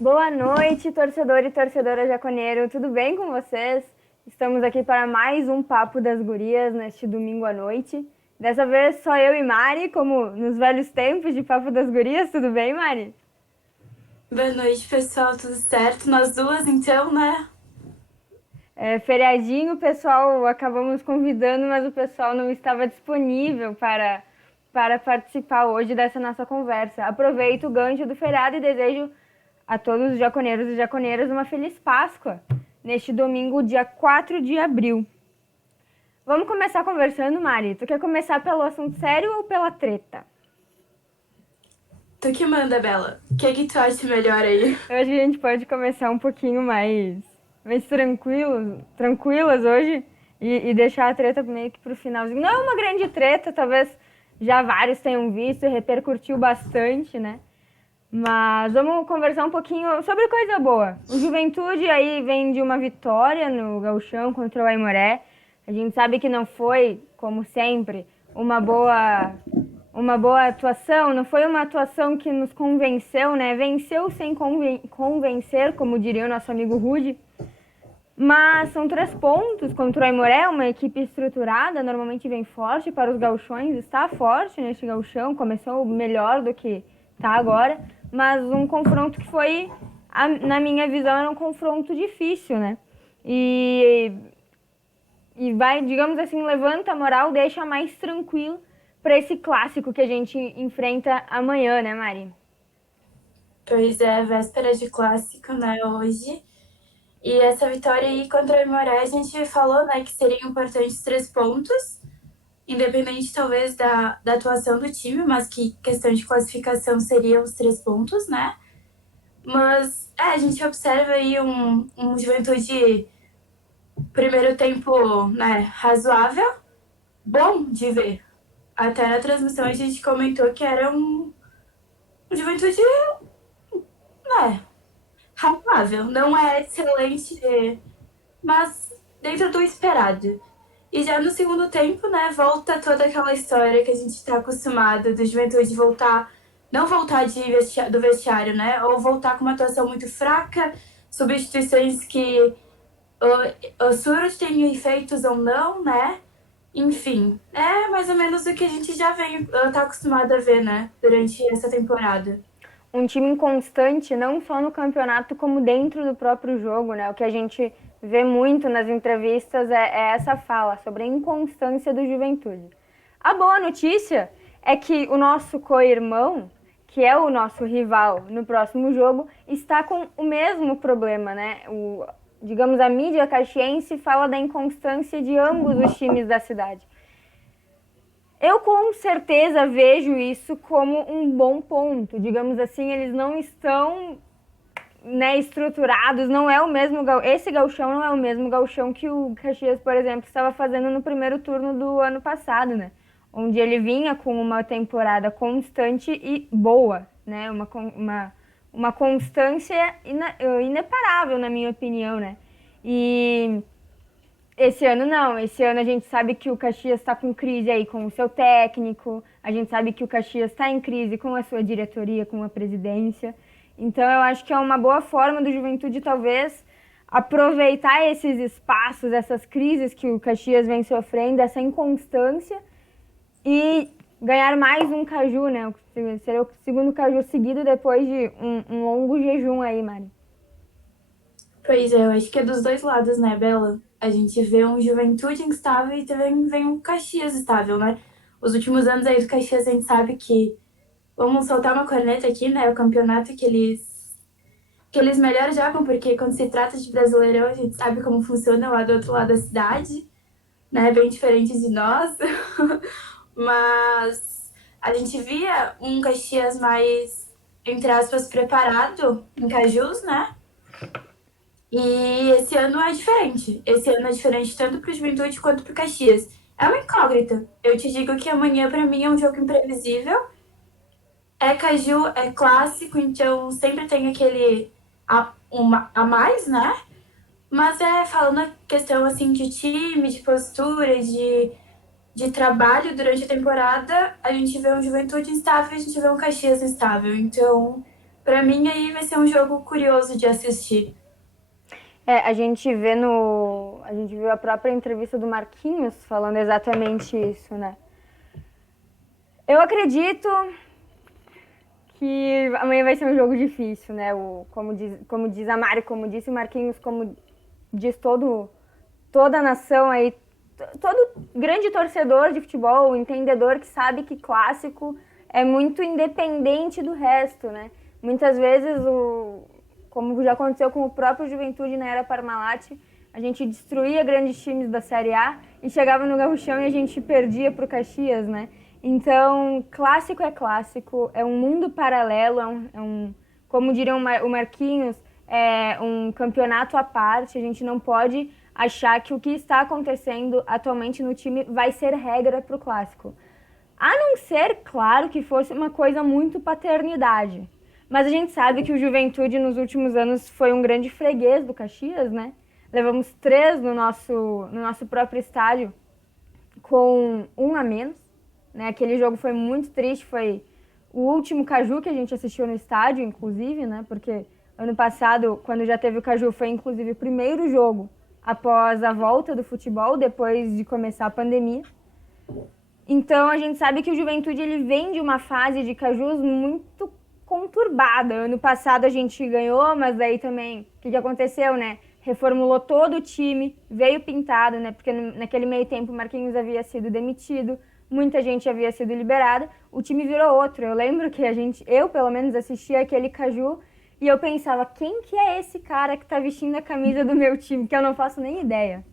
Boa noite, torcedor e torcedora jaconeiro, tudo bem com vocês? Estamos aqui para mais um Papo das Gurias neste domingo à noite. Dessa vez só eu e Mari, como nos velhos tempos de Papo das Gurias, tudo bem, Mari? Boa noite, pessoal, tudo certo? Nós duas, então, né? Feriadinho, pessoal, acabamos convidando, mas o pessoal não estava disponível para participar hoje dessa nossa conversa. Aproveito o gancho do feriado e desejo a todos os jaconeiros e jaconeiras uma feliz Páscoa, neste domingo, dia 4 de abril. Vamos começar conversando, Mari. Tu quer começar pelo assunto sério ou pela treta? Tu que manda, Bela. O que tu acha melhor aí? Eu acho que a gente pode começar um pouquinho mais tranquilas hoje e deixar a treta meio que pro finalzinho. Não é uma grande treta, talvez já vários tenham visto e repercutiu bastante, né? Mas vamos conversar um pouquinho sobre coisa boa. O Juventude aí vem de uma vitória no Gauchão contra o Aimoré. A gente sabe que não foi, como sempre, uma boa atuação, não foi uma atuação que nos convenceu, né? Venceu sem convencer, como diria o nosso amigo Rude. Mas são 3 pontos contra o Aimoré, uma equipe estruturada, normalmente vem forte para os gauchões, está forte neste gauchão, começou melhor do que está agora, mas um confronto que foi, na minha visão, era um confronto difícil, né? E vai, digamos assim, levanta a moral, deixa mais tranquilo para esse clássico que a gente enfrenta amanhã, né, Mari? Pois é, véspera de clássico, né, hoje. E essa vitória aí contra o Aimoré, a gente falou, né, que seriam importantes 3 pontos, independente talvez da atuação do time, mas que questão de classificação seriam os 3 pontos, né? Mas, a gente observa aí um Juventude primeiro tempo, né, razoável, bom de ver. Até na transmissão a gente comentou que era um Juventude, né, razoável. Não é excelente, mas dentro do esperado. E já no segundo tempo, né, volta toda aquela história que a gente está acostumado do Juventude voltar, não voltar do vestiário, né, ou voltar com uma atuação muito fraca, substituições que o Surut tem efeitos ou não, né, enfim, é mais ou menos o que a gente já tá acostumado a ver, né, durante essa temporada. Um time inconstante, não só no campeonato, como dentro do próprio jogo, né? O que a gente vê muito nas entrevistas é essa fala sobre a inconstância do Juventude. A boa notícia é que o nosso co-irmão, que é o nosso rival no próximo jogo, está com o mesmo problema, né? Digamos, a mídia caxiense fala da inconstância de ambos os times da cidade. Eu com certeza vejo isso como um bom ponto. Digamos assim, eles não estão, né, estruturados, não é o mesmo, esse gauchão não é o mesmo gauchão que o Caxias, por exemplo, estava fazendo no primeiro turno do ano passado, né? Onde ele vinha com uma temporada constante e boa, né? Uma constância ineparável, na minha opinião, né? E esse ano não, esse ano a gente sabe que o Caxias está com crise aí com o seu técnico, a gente sabe que o Caxias está em crise com a sua diretoria, com a presidência. Então eu acho que é uma boa forma do Juventude talvez aproveitar esses espaços, essas crises que o Caxias vem sofrendo, essa inconstância e ganhar mais um caju, né? Seria o segundo caju seguido depois de um longo jejum aí, Mari. Pois é, eu acho que é dos dois lados, né, Bela? A gente vê um Juventude instável e também vem um Caxias estável, né? Os últimos anos aí do Caxias a gente sabe que, vamos soltar uma corneta aqui, né? O campeonato que eles melhor jogam, porque quando se trata de Brasileirão, a gente sabe como funciona lá do outro lado da cidade, né? Bem diferente de nós. Mas a gente via um Caxias mais, entre aspas, preparado em Cajus, né? E esse ano é diferente. Esse ano é diferente tanto para o Juventude quanto para o Caxias. É uma incógnita. Eu te digo que amanhã, para mim, é um jogo imprevisível. É Caju, é clássico, então sempre tem aquele a mais, né? Mas falando a questão assim de time, de postura, de trabalho durante a temporada, a gente vê um Juventude instável, a gente vê um Caxias instável. Então, Para mim aí vai ser um jogo curioso de assistir. A gente vê no. A gente viu a própria entrevista do Marquinhos falando exatamente isso, né? Eu acredito que amanhã vai ser um jogo difícil, né? Como diz a Mari, como disse o Marquinhos, como diz toda a nação aí, todo grande torcedor de futebol, entendedor que sabe que clássico é muito independente do resto, né? Muitas vezes, como já aconteceu com o próprio Juventude na era Parmalat, a gente destruía grandes times da Série A e chegava no Gauchão e a gente perdia pro Caxias, né? Então, clássico, é um mundo paralelo, como diriam o Marquinhos, é um campeonato à parte. A gente não pode achar que o que está acontecendo atualmente no time vai ser regra para o clássico. A não ser, claro, que fosse uma coisa muito paternidade. Mas a gente sabe que o Juventude nos últimos anos foi um grande freguês do Caxias, né? Levamos 3 no nosso próprio estádio com 1 a menos, né? Aquele jogo foi muito triste, foi o último Caju que a gente assistiu no estádio, inclusive, né? Porque ano passado, quando já teve o Caju, foi inclusive o primeiro jogo após a volta do futebol, depois de começar a pandemia. Então a gente sabe que o Juventude ele vem de uma fase de Cajus muito conturbada. Ano passado a gente ganhou, mas daí também, o que aconteceu, né? Reformulou todo o time, veio pintado, né? Porque naquele meio tempo o Marquinhos havia sido demitido, muita gente havia sido liberada, o time virou outro. Eu lembro que eu pelo menos assistia aquele Caju e eu pensava, quem que é esse cara que tá vestindo a camisa do meu time? Que eu não faço nem ideia.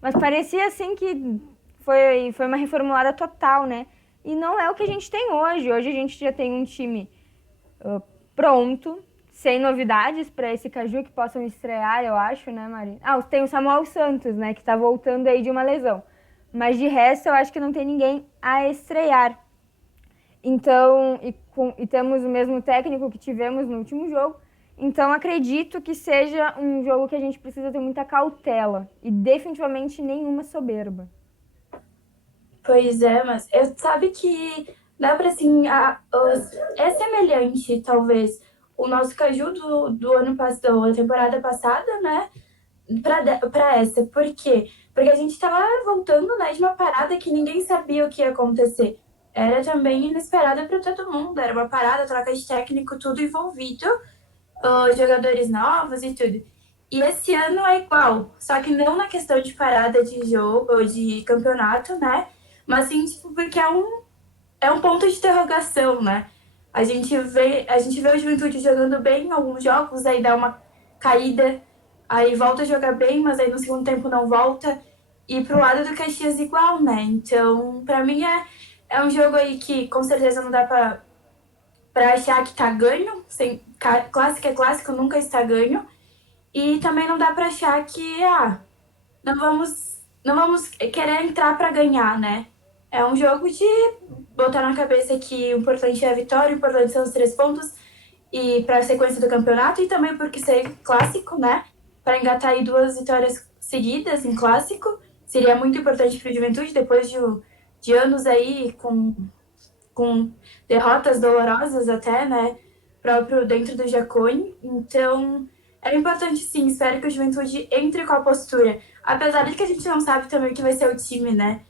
Mas parecia assim que foi uma reformulada total, né? E não é o que a gente tem hoje. Hoje a gente já tem um time pronto, sem novidades para esse Caju que possam estrear, eu acho, né, Mari? Tem o Samuel Santos, né, que tá voltando aí de uma lesão. Mas de resto eu acho que não tem ninguém a estrear. Então, e temos o mesmo técnico que tivemos no último jogo. Então acredito que seja um jogo que a gente precisa ter muita cautela e definitivamente nenhuma soberba. Pois é, mas eu sabe que dá pra assim, é semelhante, talvez, o nosso Caju do ano passado, da temporada passada, né? Pra essa. Por quê? Porque a gente tava voltando, né, de uma parada que ninguém sabia o que ia acontecer. Era também inesperada para todo mundo. Era uma parada, troca de técnico, tudo envolvido, jogadores novos e tudo. E esse ano é igual, só que não na questão de parada de jogo ou de campeonato, né? Mas sim, tipo, porque é um ponto de interrogação, né? A gente vê o Juventude jogando bem em alguns jogos, aí dá uma caída, aí volta a jogar bem, mas aí no segundo tempo não volta. E pro lado do Caxias igual, né? Então, pra mim é um jogo aí que com certeza não dá pra achar que tá ganho. Clássico é clássico, nunca está ganho. E também não dá pra achar que, não vamos querer entrar pra ganhar, né? É um jogo de botar na cabeça que o importante é a vitória, o importante são os 3 pontos e para a sequência do campeonato, e também porque ser clássico, né? Para engatar aí 2 vitórias seguidas em clássico, seria muito importante para o Juventude, depois de anos aí com derrotas dolorosas até, né? Próprio dentro do Jacone. Então, é importante sim, espero que o Juventude entre com a postura. Apesar de que a gente não sabe também o que vai ser o time, né?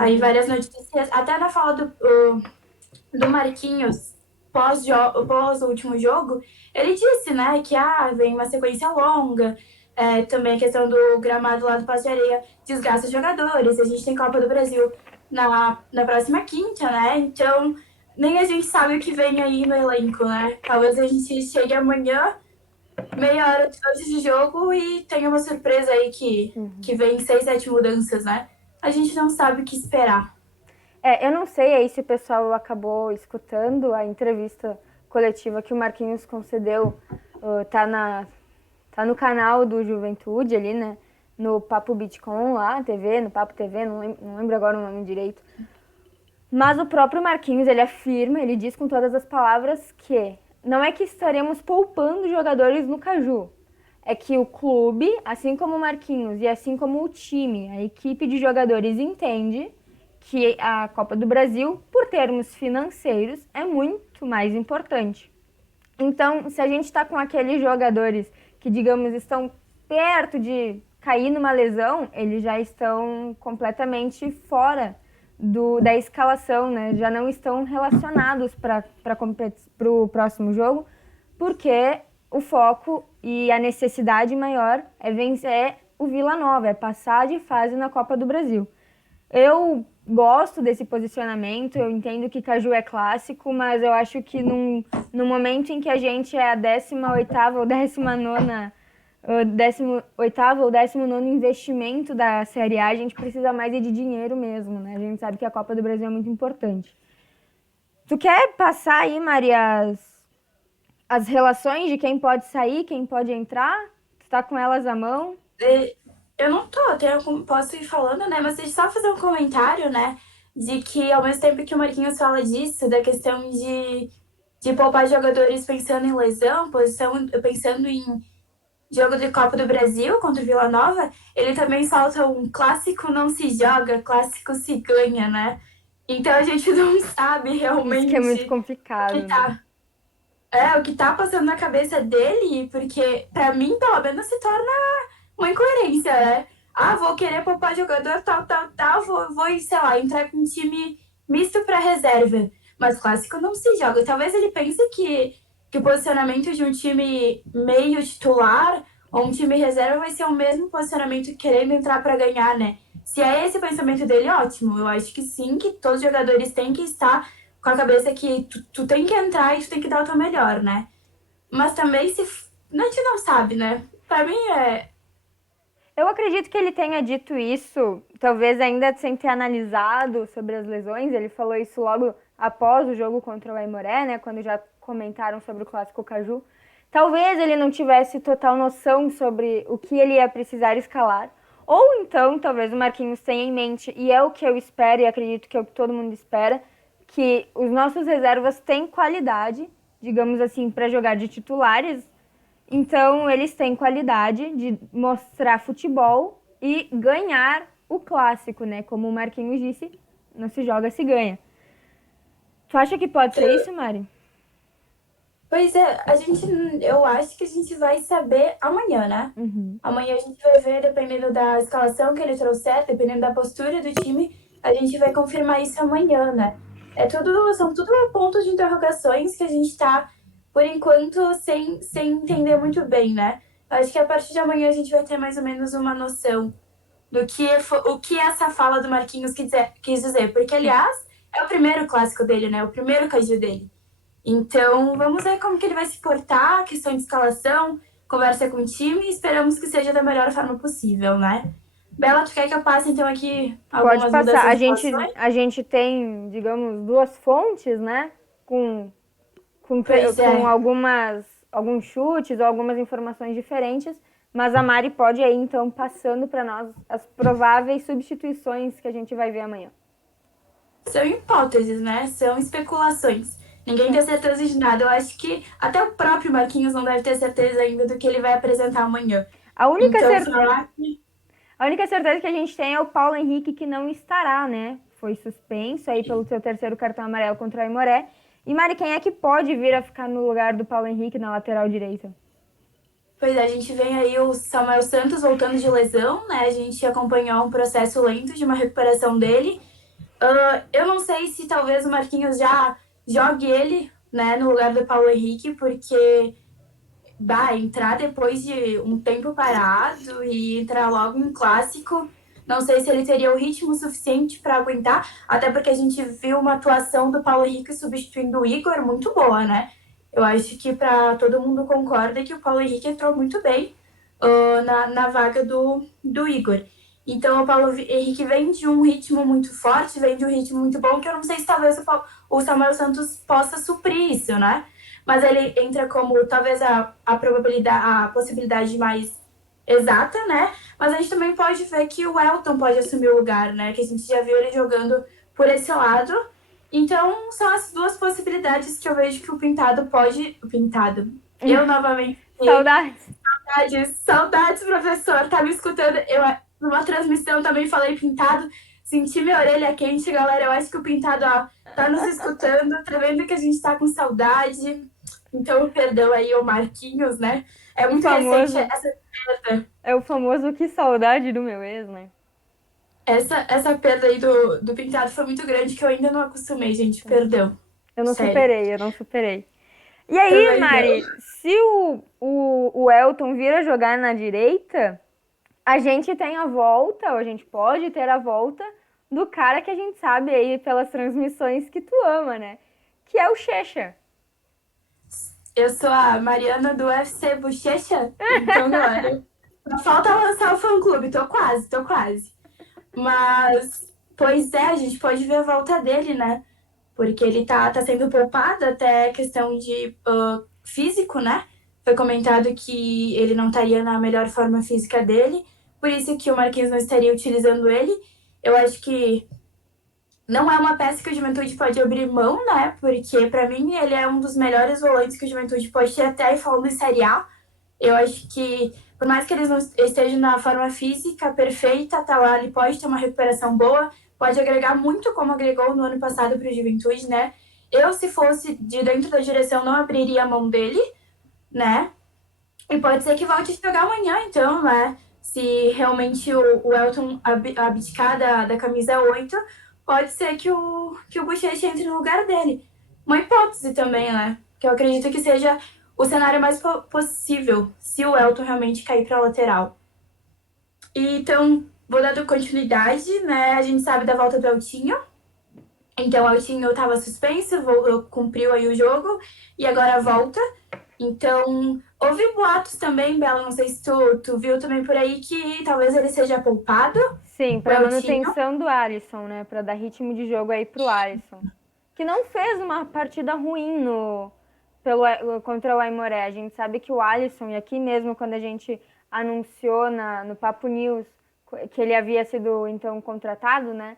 Aí várias notícias, até na fala do Marquinhos, pós o último jogo, ele disse, né, que vem uma sequência longa, também a questão do gramado lá do Passo de Areia desgasta os jogadores, a gente tem Copa do Brasil na próxima quinta, né, então nem a gente sabe o que vem aí no elenco, né, talvez a gente chegue amanhã, meia hora antes de jogo e tenha uma surpresa aí que vem 6, 7 mudanças, né, a gente não sabe o que esperar. Eu não sei aí se o pessoal acabou escutando a entrevista coletiva que o Marquinhos concedeu, tá no canal do Juventude ali, né? No Papo Bitcom lá, TV, no Papo TV, não lembro agora o nome direito. Mas o próprio Marquinhos, ele afirma, ele diz com todas as palavras que não é que estaremos poupando jogadores no Caju, é que o clube, assim como o Marquinhos e assim como o time, a equipe de jogadores entende que a Copa do Brasil, por termos financeiros, é muito mais importante. Então, se a gente está com aqueles jogadores que, digamos, estão perto de cair numa lesão, eles já estão completamente fora da escalação, né? Já não estão relacionados para o próximo jogo, porque o foco e a necessidade maior é vencer o Vila Nova, é passar de fase na Copa do Brasil. Eu gosto desse posicionamento, eu entendo que Caju é clássico, mas eu acho que no momento em que a gente é a 18ª ou 19ª, 18º ou 19º investimento da Série A, a gente precisa mais de dinheiro mesmo, né? A gente sabe que a Copa do Brasil é muito importante. Tu quer passar aí, Maria, as relações de quem pode sair, quem pode entrar? Tu tá com elas à mão? Eu não tô, posso ir falando, né? Mas deixa eu só fazer um comentário, né? De que ao mesmo tempo que o Marquinhos fala disso, da questão de poupar jogadores pensando em lesão, pensando em jogo de Copa do Brasil contra o Vila Nova, ele também solta um clássico não se joga, clássico se ganha, né? Então a gente não sabe realmente Isso que é muito complicado, né? O que tá passando na cabeça dele, porque pra mim, pelo menos, se torna uma incoerência, né? Ah, vou querer poupar jogador, tal, vou sei lá, entrar com um time misto pra reserva. Mas clássico não se joga. Talvez ele pense que o posicionamento de um time meio titular ou um time reserva vai ser o mesmo posicionamento querendo entrar pra ganhar, né? Se é esse o pensamento dele, ótimo. Eu acho que sim, que todos os jogadores têm que estar com a cabeça que tu tem que entrar e tu tem que dar o teu melhor, né? Mas também se... A gente não sabe, né? Pra mim é... Eu acredito que ele tenha dito isso, talvez ainda sem ter analisado sobre as lesões. Ele falou isso logo após o jogo contra o Aimoré, né? Quando já comentaram sobre o Clássico Caju. Talvez ele não tivesse total noção sobre o que ele ia precisar escalar. Ou então, talvez o Marquinhos tenha em mente, e é o que eu espero e acredito que é o que todo mundo espera, que os nossos reservas têm qualidade, digamos assim, para jogar de titulares. Então, eles têm qualidade de mostrar futebol e ganhar o clássico, né? Como o Marquinhos disse, não se joga, se ganha. Tu acha que pode ser isso, Mari? Pois é, eu acho que a gente vai saber amanhã, né? Uhum. Amanhã a gente vai ver, dependendo da escalação que ele trouxer, dependendo da postura do time, a gente vai confirmar isso amanhã, né? São tudo pontos de interrogações que a gente tá, por enquanto, sem entender muito bem, né? Acho que a partir de amanhã a gente vai ter mais ou menos uma noção o que essa fala do Marquinhos quis dizer. Porque, aliás, é o primeiro clássico dele, né? O primeiro caju dele. Então, vamos ver como que ele vai se portar, questão de escalação, conversa com o time e esperamos que seja da melhor forma possível, né? Bela, tu quer que eu passe, então, aqui Pode algumas passar. mudanças de escalações? A gente tem, digamos, duas fontes, né? Pois Com é. alguns chutes ou algumas informações diferentes. Mas a Mari pode aí, então, passando para nós as prováveis substituições que a gente vai ver amanhã. São hipóteses, né? São especulações. Ninguém tem certeza de nada. Eu acho que até o próprio Marquinhos não deve ter certeza ainda do que ele vai apresentar amanhã. A única, Então, cer... falar a única certeza que a gente tem é o Paulo Henrique, que não estará, né? Foi suspenso aí pelo seu terceiro cartão amarelo contra o Aimoré. E Mari, quem é que pode vir a ficar no lugar do Paulo Henrique na lateral direita? Pois é, a gente vem aí o Samuel Santos voltando de lesão, né? A gente acompanhou um processo lento de uma recuperação dele. Eu não sei se talvez o Marquinhos já jogue ele, né, no lugar do Paulo Henrique, porque entrar depois de um tempo parado e entrar logo em clássico, não sei se ele teria o ritmo suficiente para aguentar, até porque a gente viu uma atuação do Paulo Henrique substituindo o Igor muito boa, né? Eu acho que para todo mundo concorda que o Paulo Henrique entrou muito bem na vaga do Igor. Então o Paulo Henrique vem de um ritmo muito forte, vem de um ritmo muito bom, que eu não sei se talvez o Samuel Santos possa suprir isso, né? Mas ele entra como talvez a possibilidade mais exata, né? Mas a gente também pode ver que o Elton pode assumir o lugar, né? Que a gente já viu ele jogando por esse lado. Então, são as duas possibilidades que eu vejo que o Pintado pode... O Pintado. Eu, novamente... Saudades! Saudades, professor. Tá me escutando? Eu, numa transmissão, também falei Pintado. Senti minha orelha quente, galera. Eu acho que o Pintado, ó, tá nos escutando. Tá vendo que a gente tá com saudade. Então, perdão aí o Marquinhos, né? É O muito recente famoso, essa perda. é o famoso que saudade do meu ex, né? Essa perda aí do Pintado foi muito grande que eu ainda não acostumei, gente. Perdão. Eu não Sério. superei, eu não superei. E aí, Também não. Mari, se o Elton vir a jogar na direita, a gente tem a volta, ou a gente pode ter a volta do cara que a gente sabe aí pelas transmissões que tu ama, né? Que é o Checha. Eu sou a Mariana do UFC Bochecha, então, galera, só falta lançar o fã-clube. Tô quase, tô quase. Mas, pois é, a gente pode ver a volta dele, né? Porque ele tá sendo poupado até questão de físico, né? Foi comentado que ele não estaria na melhor forma física dele, por isso que o Marquinhos não estaria utilizando ele. Eu acho que não é uma peça que o Juventude pode abrir mão, né? Porque, para mim, ele é um dos melhores volantes que o Juventude pode ter até falando em Série A. Eu acho que, por mais que eles não estejam na forma física perfeita, tá lá, ele pode ter uma recuperação boa, pode agregar muito como agregou no ano passado para o Juventude, né? Eu, se fosse de dentro da direção, não abriria a mão dele, né? E pode ser que volte a jogar amanhã, então, né? Se realmente o Elton abdicar da camisa 8, pode ser que o Bochecha entre no lugar dele. Uma hipótese também, né? Que eu acredito que seja o cenário mais possível, se o Elton realmente cair para a lateral. Então, vou dando continuidade, né? A gente sabe da volta do Eltinho. Então, o Eltinho estava suspenso, cumpriu aí o jogo e agora volta. Então, houve boatos também, Bela, não sei se tu viu também por aí, que talvez ele seja poupado, Sim, o para Eltinho. manutenção do Alisson, né? Para dar ritmo de jogo aí pro Alisson. Que não fez uma partida ruim contra o Aimoré. A gente sabe que o Alisson, e aqui mesmo quando a gente anunciou no Papo News que ele havia sido então contratado, né?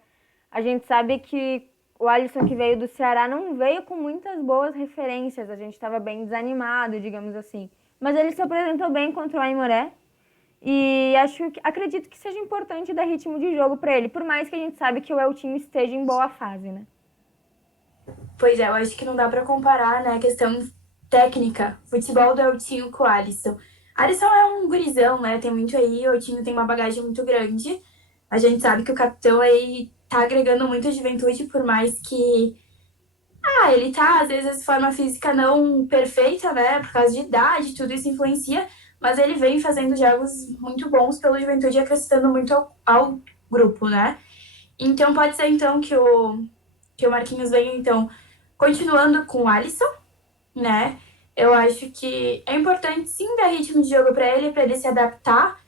A gente sabe que o Alisson que veio do Ceará não veio com muitas boas referências. A gente estava bem desanimado, digamos assim. Mas ele se apresentou bem contra o Aimoré. E acredito que seja importante dar ritmo de jogo para ele, por mais que a gente sabe que o Eltinho esteja em boa fase, né? Pois é, eu acho que não dá para comparar, né, a questão técnica, futebol do Eltinho com o Alisson. Alisson é um gurizão, né, tem muito aí, o Eltinho tem uma bagagem muito grande. A gente sabe que o capitão aí tá agregando muito a juventude, por mais que ele tá, às vezes, de forma física não perfeita, né? Por causa de idade, tudo isso influencia, mas ele vem fazendo jogos muito bons pelo Juventude e acrescentando muito ao grupo, né? Então pode ser então que o Marquinhos venha, então, continuando com o Alisson, né? Eu acho que é importante sim dar ritmo de jogo para ele se adaptar,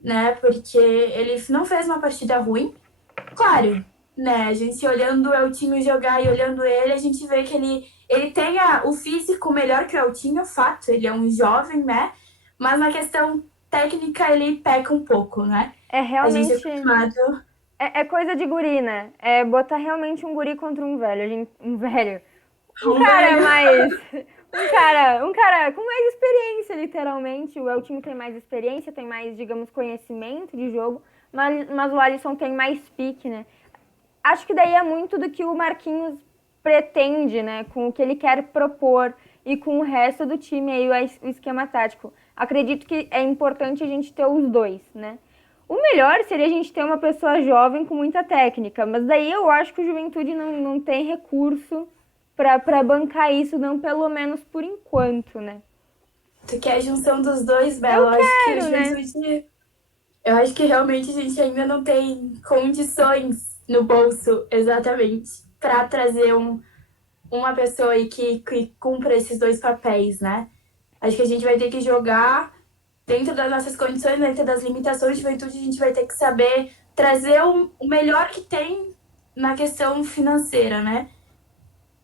né? Porque ele não fez uma partida ruim. Claro, né? A gente olhando o Eltinho jogar e olhando ele, a gente vê que ele tem o físico melhor que o Eltinho, fato. Ele é um jovem, né? Mas na questão técnica ele peca um pouco, né? É A gente é realmente. acostumado. É coisa de guri, né? É botar realmente um guri contra um velho. Um velho. Um Um cara velho. mais. Um cara com mais experiência, literalmente. O Eltinho tem mais experiência, tem mais, digamos, conhecimento de jogo. Mas o Alisson tem mais pique, né? Acho que daí é muito do que o Marquinhos pretende, né? Com o que ele quer propor e com o resto do time aí, o esquema tático. Acredito que é importante a gente ter os dois, né? O melhor seria a gente ter uma pessoa jovem com muita técnica, mas daí eu acho que o Juventude não tem recurso para bancar isso, não pelo menos por enquanto, né? Tu quer a junção dos dois, Eu Bela? Eu acho que o quero, né? Juventude. Eu acho que realmente a gente ainda não tem condições no bolso exatamente para trazer uma pessoa aí que cumpra esses dois papéis, né? Acho que a gente vai ter que jogar dentro das nossas condições, dentro das limitações de juventude, a gente vai ter que saber trazer o melhor que tem na questão financeira, né?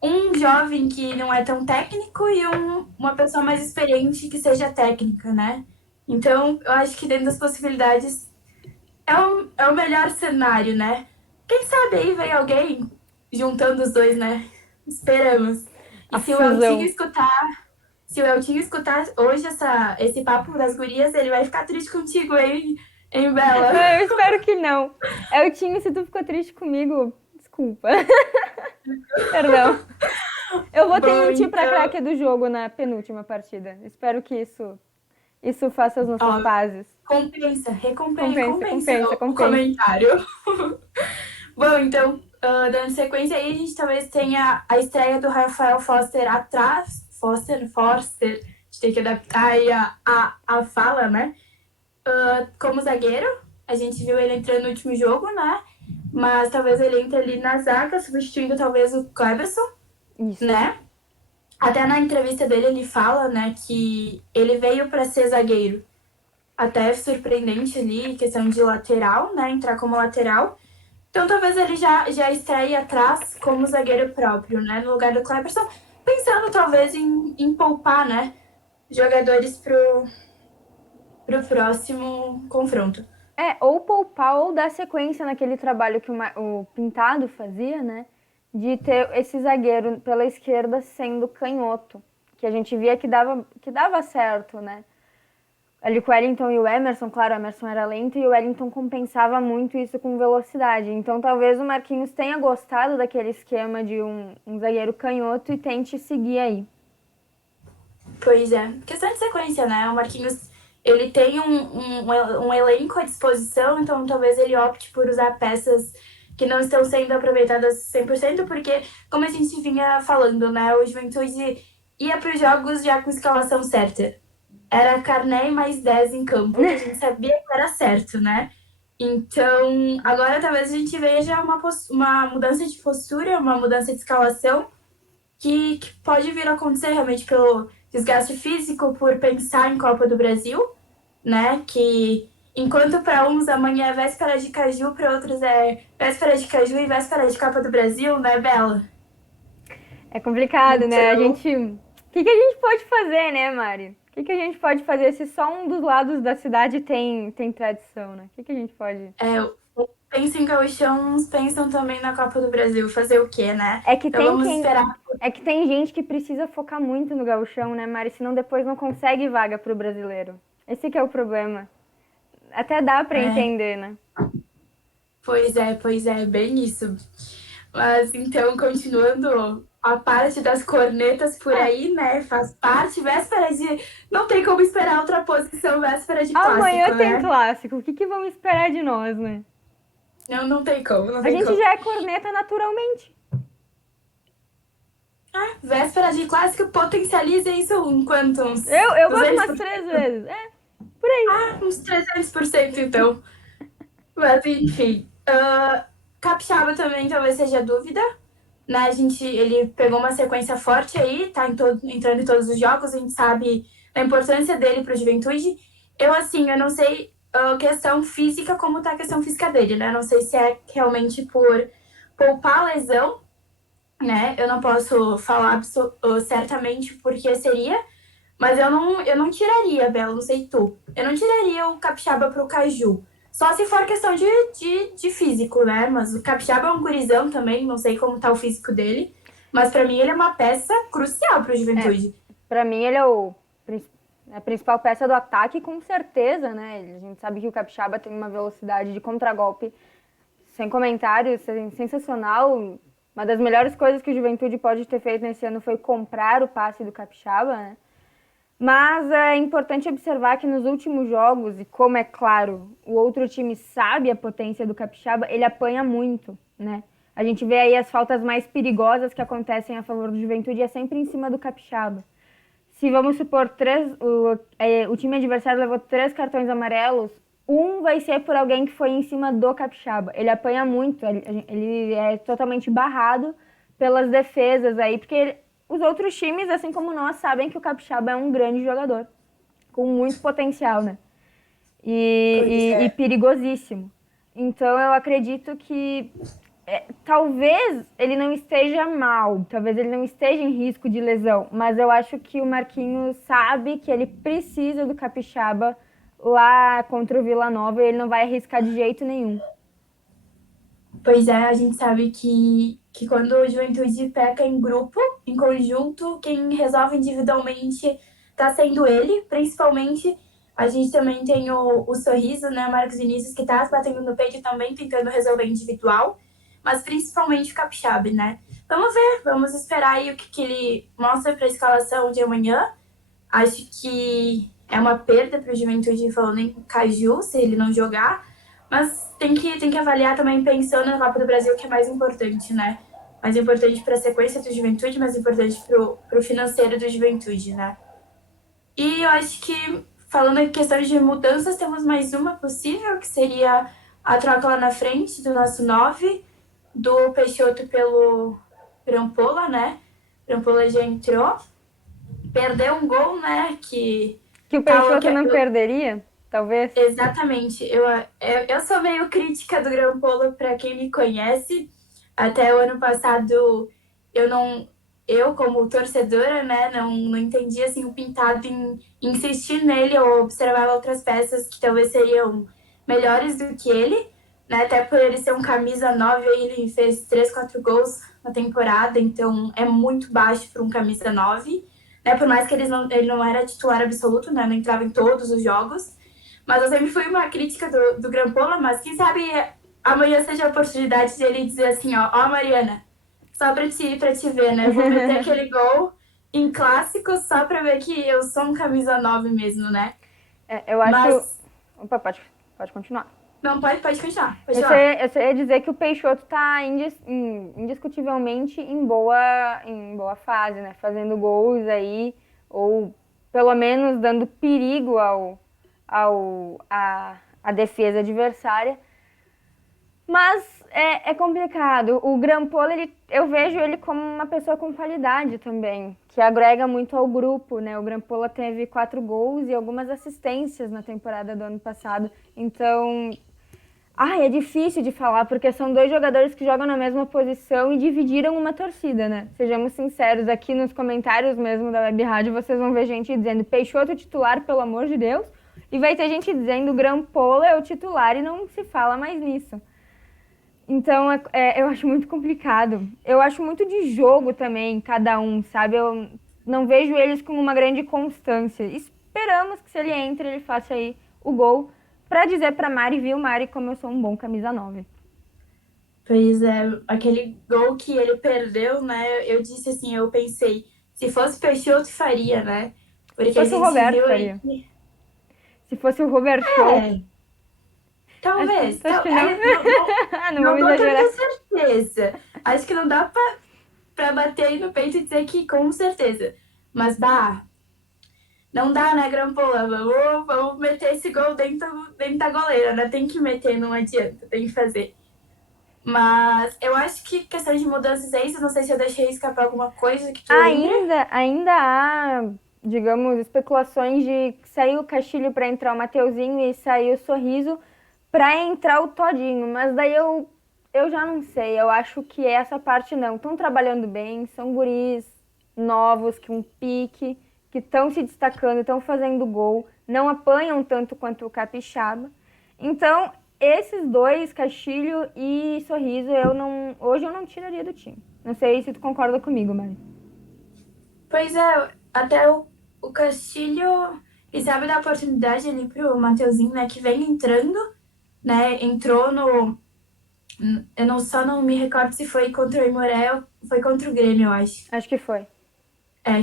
Um jovem que não é tão técnico e uma pessoa mais experiente que seja técnica, né? Então, eu acho que dentro das possibilidades é o melhor cenário, né? Quem sabe aí vem alguém juntando os dois, né? Esperamos. E A fusão. se o Eltinho escutar hoje esse papo das gurias, ele vai ficar triste contigo, hein, Bela? Eu espero que não. Eltinho, se tu ficou triste comigo, desculpa. Perdão. Eu votei Bom, em ti pra então, craque do jogo na penúltima partida. Espero que isso faça as nossas ó, pazes. Compensa, compensa compensa, o compensa. comentário. Bom, então, dando sequência aí, a gente talvez tenha a estreia do Rafael Foster atrás. Forster. A gente tem que adaptar aí a fala, né? Como zagueiro. A gente viu ele entrando no último jogo, né? Mas talvez ele entre ali na zaga, substituindo talvez o Cleberson, Isso. né? Até na entrevista dele ele fala, né, que ele veio para ser zagueiro. Até surpreendente ali, questão de lateral, né? Entrar como lateral. Então talvez ele já estreie atrás como zagueiro próprio, né? No lugar do Cleberson, pensando talvez em poupar, né? Jogadores pro próximo confronto. Ou poupar ou dar sequência naquele trabalho que o Pintado fazia, né? De ter esse zagueiro pela esquerda sendo canhoto. Que a gente via que dava certo, né? Ali com o Wellington e o Emerson, claro, o Emerson era lento e o Wellington compensava muito isso com velocidade. Então talvez o Marquinhos tenha gostado daquele esquema de um zagueiro canhoto e tente seguir aí. Pois é. Questão de sequência, né? O Marquinhos, ele tem um elenco à disposição, então talvez ele opte por usar peças que não estão sendo aproveitadas 100%, porque, como a gente vinha falando, né? O Juventude ia para os jogos já com escalação certa. Era Carné mais 10 em campo, que a gente sabia que era certo, né? Então, agora talvez a gente veja uma mudança de postura, uma mudança de escalação, que pode vir a acontecer realmente pelo desgaste físico, por pensar em Copa do Brasil, né? Que enquanto para uns amanhã é véspera de caju, para outros é véspera de caju e véspera de Copa do Brasil, né, Bela? É complicado, né? A Então, gente. O que que a gente pode fazer, né, Mari? O que que a gente pode fazer se só um dos lados da cidade tem tradição, né? O que que a gente pode. pensa em gauchão, uns pensam também na Copa do Brasil. Fazer o quê, né? É que Então tem vamos quem. esperar. É que tem gente que precisa focar muito no gauchão, né, Mari? Senão depois não consegue vaga pro brasileiro. Esse que é o problema. Até dá pra É, entender, né? pois é, bem isso. Mas então, continuando a parte das cornetas por Ah, aí, né? Faz parte, véspera de. Não tem como esperar outra posição, véspera de clássico, amanhã tem né? clássico. O que que vão esperar de nós, né? Não, não tem como, não A tem gente como. já é corneta naturalmente. Véspera de clássico, potencializa isso enquanto uns Eu boto umas 200%, 3 vezes. É, por aí. uns 300% então. Mas enfim. Capixaba também talvez seja dúvida. Né, ele pegou uma sequência forte aí, tá entrando em todos os jogos, a gente sabe a importância dele para o Juventude. Eu não sei questão física, como tá a questão física dele, né? Não sei se é realmente por poupar a lesão, né? Eu não posso falar certamente porque seria, mas eu não tiraria, Bela, não sei tu. Eu não tiraria o Capixaba pro Caju. Só se for questão de físico, né? Mas o Capixaba é um gurizão também, não sei como tá o físico dele. Mas para mim ele é uma peça crucial pro É, Juventude. pra mim ele é a principal peça do ataque, com certeza, né? A gente sabe que o Capixaba tem uma velocidade de contragolpe sem comentários, sensacional. Uma das melhores coisas que o Juventude pode ter feito nesse ano foi comprar o passe do Capixaba, né? Mas é importante observar que nos últimos jogos, e como é claro, o outro time sabe a potência do Capixaba, ele apanha muito, né? A gente vê aí as faltas mais perigosas que acontecem a favor do Juventude é sempre em cima do Capixaba. Se vamos supor o time adversário levou 3 cartões amarelos, um vai ser por alguém que foi em cima do Capixaba. Ele apanha muito, ele é totalmente barrado pelas defesas aí, porque os outros times, assim como nós, sabem que o Capixaba é um grande jogador, com muito potencial, né? Pois E é. perigosíssimo. Então eu acredito que talvez ele não esteja mal, talvez ele não esteja em risco de lesão, mas eu acho que o Marquinhos sabe que ele precisa do Capixaba lá contra o Vila Nova e ele não vai arriscar de jeito nenhum. Pois é, a gente sabe que quando o Juventude peca em grupo, em conjunto, quem resolve individualmente tá sendo ele, principalmente. A gente também tem o Sorriso, né, Marcos Vinícius, que tá batendo no peito também, tentando resolver individual, mas principalmente o Capixaba, né? vamos ver, vamos esperar aí o que ele mostra para a escalação de amanhã. Acho que é uma perda para o Juventude falando em Caju, se ele não jogar. Mas tem que avaliar também pensando na Copa do Brasil, que é mais importante, né? Mais importante para a sequência do Juventude, mais importante para o financeiro do Juventude, né? E eu acho que, falando em questão de mudanças, temos mais uma possível, que seria a troca lá na frente do nosso 9, do Peixoto pelo Grampola, né? Grampola já entrou. Perdeu um gol, né? Que o Peixoto não perderia, talvez? Exatamente. Eu sou meio crítica do Grampola, para quem me conhece. Até o ano passado, eu não... Eu, como torcedora, né, não entendia assim, o pintado em insistir nele. Eu observava outras peças que talvez seriam melhores do que ele, né? Até por ele ser um camisa 9, ele fez 3, 4 gols na temporada, então é muito baixo para um camisa 9. Né? Por mais que ele não era titular absoluto, né? Não entrava em todos os jogos. Mas eu sempre fui uma crítica do Grampola, mas quem sabe amanhã seja a oportunidade de ele dizer assim, ó Mariana, só pra te ver, né? Vou meter aquele gol em clássico só pra ver que eu sou um camisa 9 mesmo, né? Eu acho... Mas... Opa, pode continuar. Não, pode continuar. Eu só ia dizer que o Peixoto tá indiscutivelmente em boa fase, né? Fazendo gols aí, ou pelo menos dando perigo à defesa adversária. Mas é complicado. O Grampola, eu vejo ele como uma pessoa com qualidade também, que agrega muito ao grupo, né? O Grampola teve 4 gols e algumas assistências na temporada do ano passado. Então, é difícil de falar, porque são 2 jogadores que jogam na mesma posição e dividiram uma torcida, né? Sejamos sinceros, aqui nos comentários mesmo da Web Rádio, vocês vão ver gente dizendo Peixoto titular, pelo amor de Deus, e vai ter gente dizendo Grampola é o titular e não se fala mais nisso. Então, eu acho muito complicado. Eu acho muito de jogo também, cada um, sabe? Eu não vejo eles com uma grande constância. Esperamos que se ele entre, ele faça aí o gol pra dizer pra Mari, viu, Mari, como eu sou um bom camisa 9. Pois é, aquele gol que ele perdeu, né? Eu disse assim, eu pensei, se fosse Peixoto, faria, né? Porque se fosse o Roberto, faria. Se fosse o Roberto Show. Talvez. Acho que não Não vou dou exagerar. tanta certeza. Acho que não dá pra bater aí no peito e dizer que com certeza. Mas não dá, né, Grampola? Vamos meter esse gol dentro da goleira, né? Tem que meter, não adianta, tem que fazer. Mas eu acho que questão de mudanças é isso. Não sei se eu deixei escapar alguma coisa que tu lembra. Ainda há, digamos, especulações de sair o Castilho para entrar o Mateuzinho e sair o Sorriso para entrar o Todinho. Mas daí eu já não sei. Eu acho que essa parte não. Estão trabalhando bem, são guris novos, que um pique, que estão se destacando, estão fazendo gol, não apanham tanto quanto o Capixaba. Então, esses 2, Castilho e Sorriso, hoje eu não tiraria do time. Não sei se tu concorda comigo, Mari. Pois é, até o Castilho, e sabe da oportunidade ali pro Mateuzinho, né, que vem entrando, né, entrou no... Só não me recordo se foi contra o Imoré ou foi contra o Grêmio, eu acho. Acho que foi.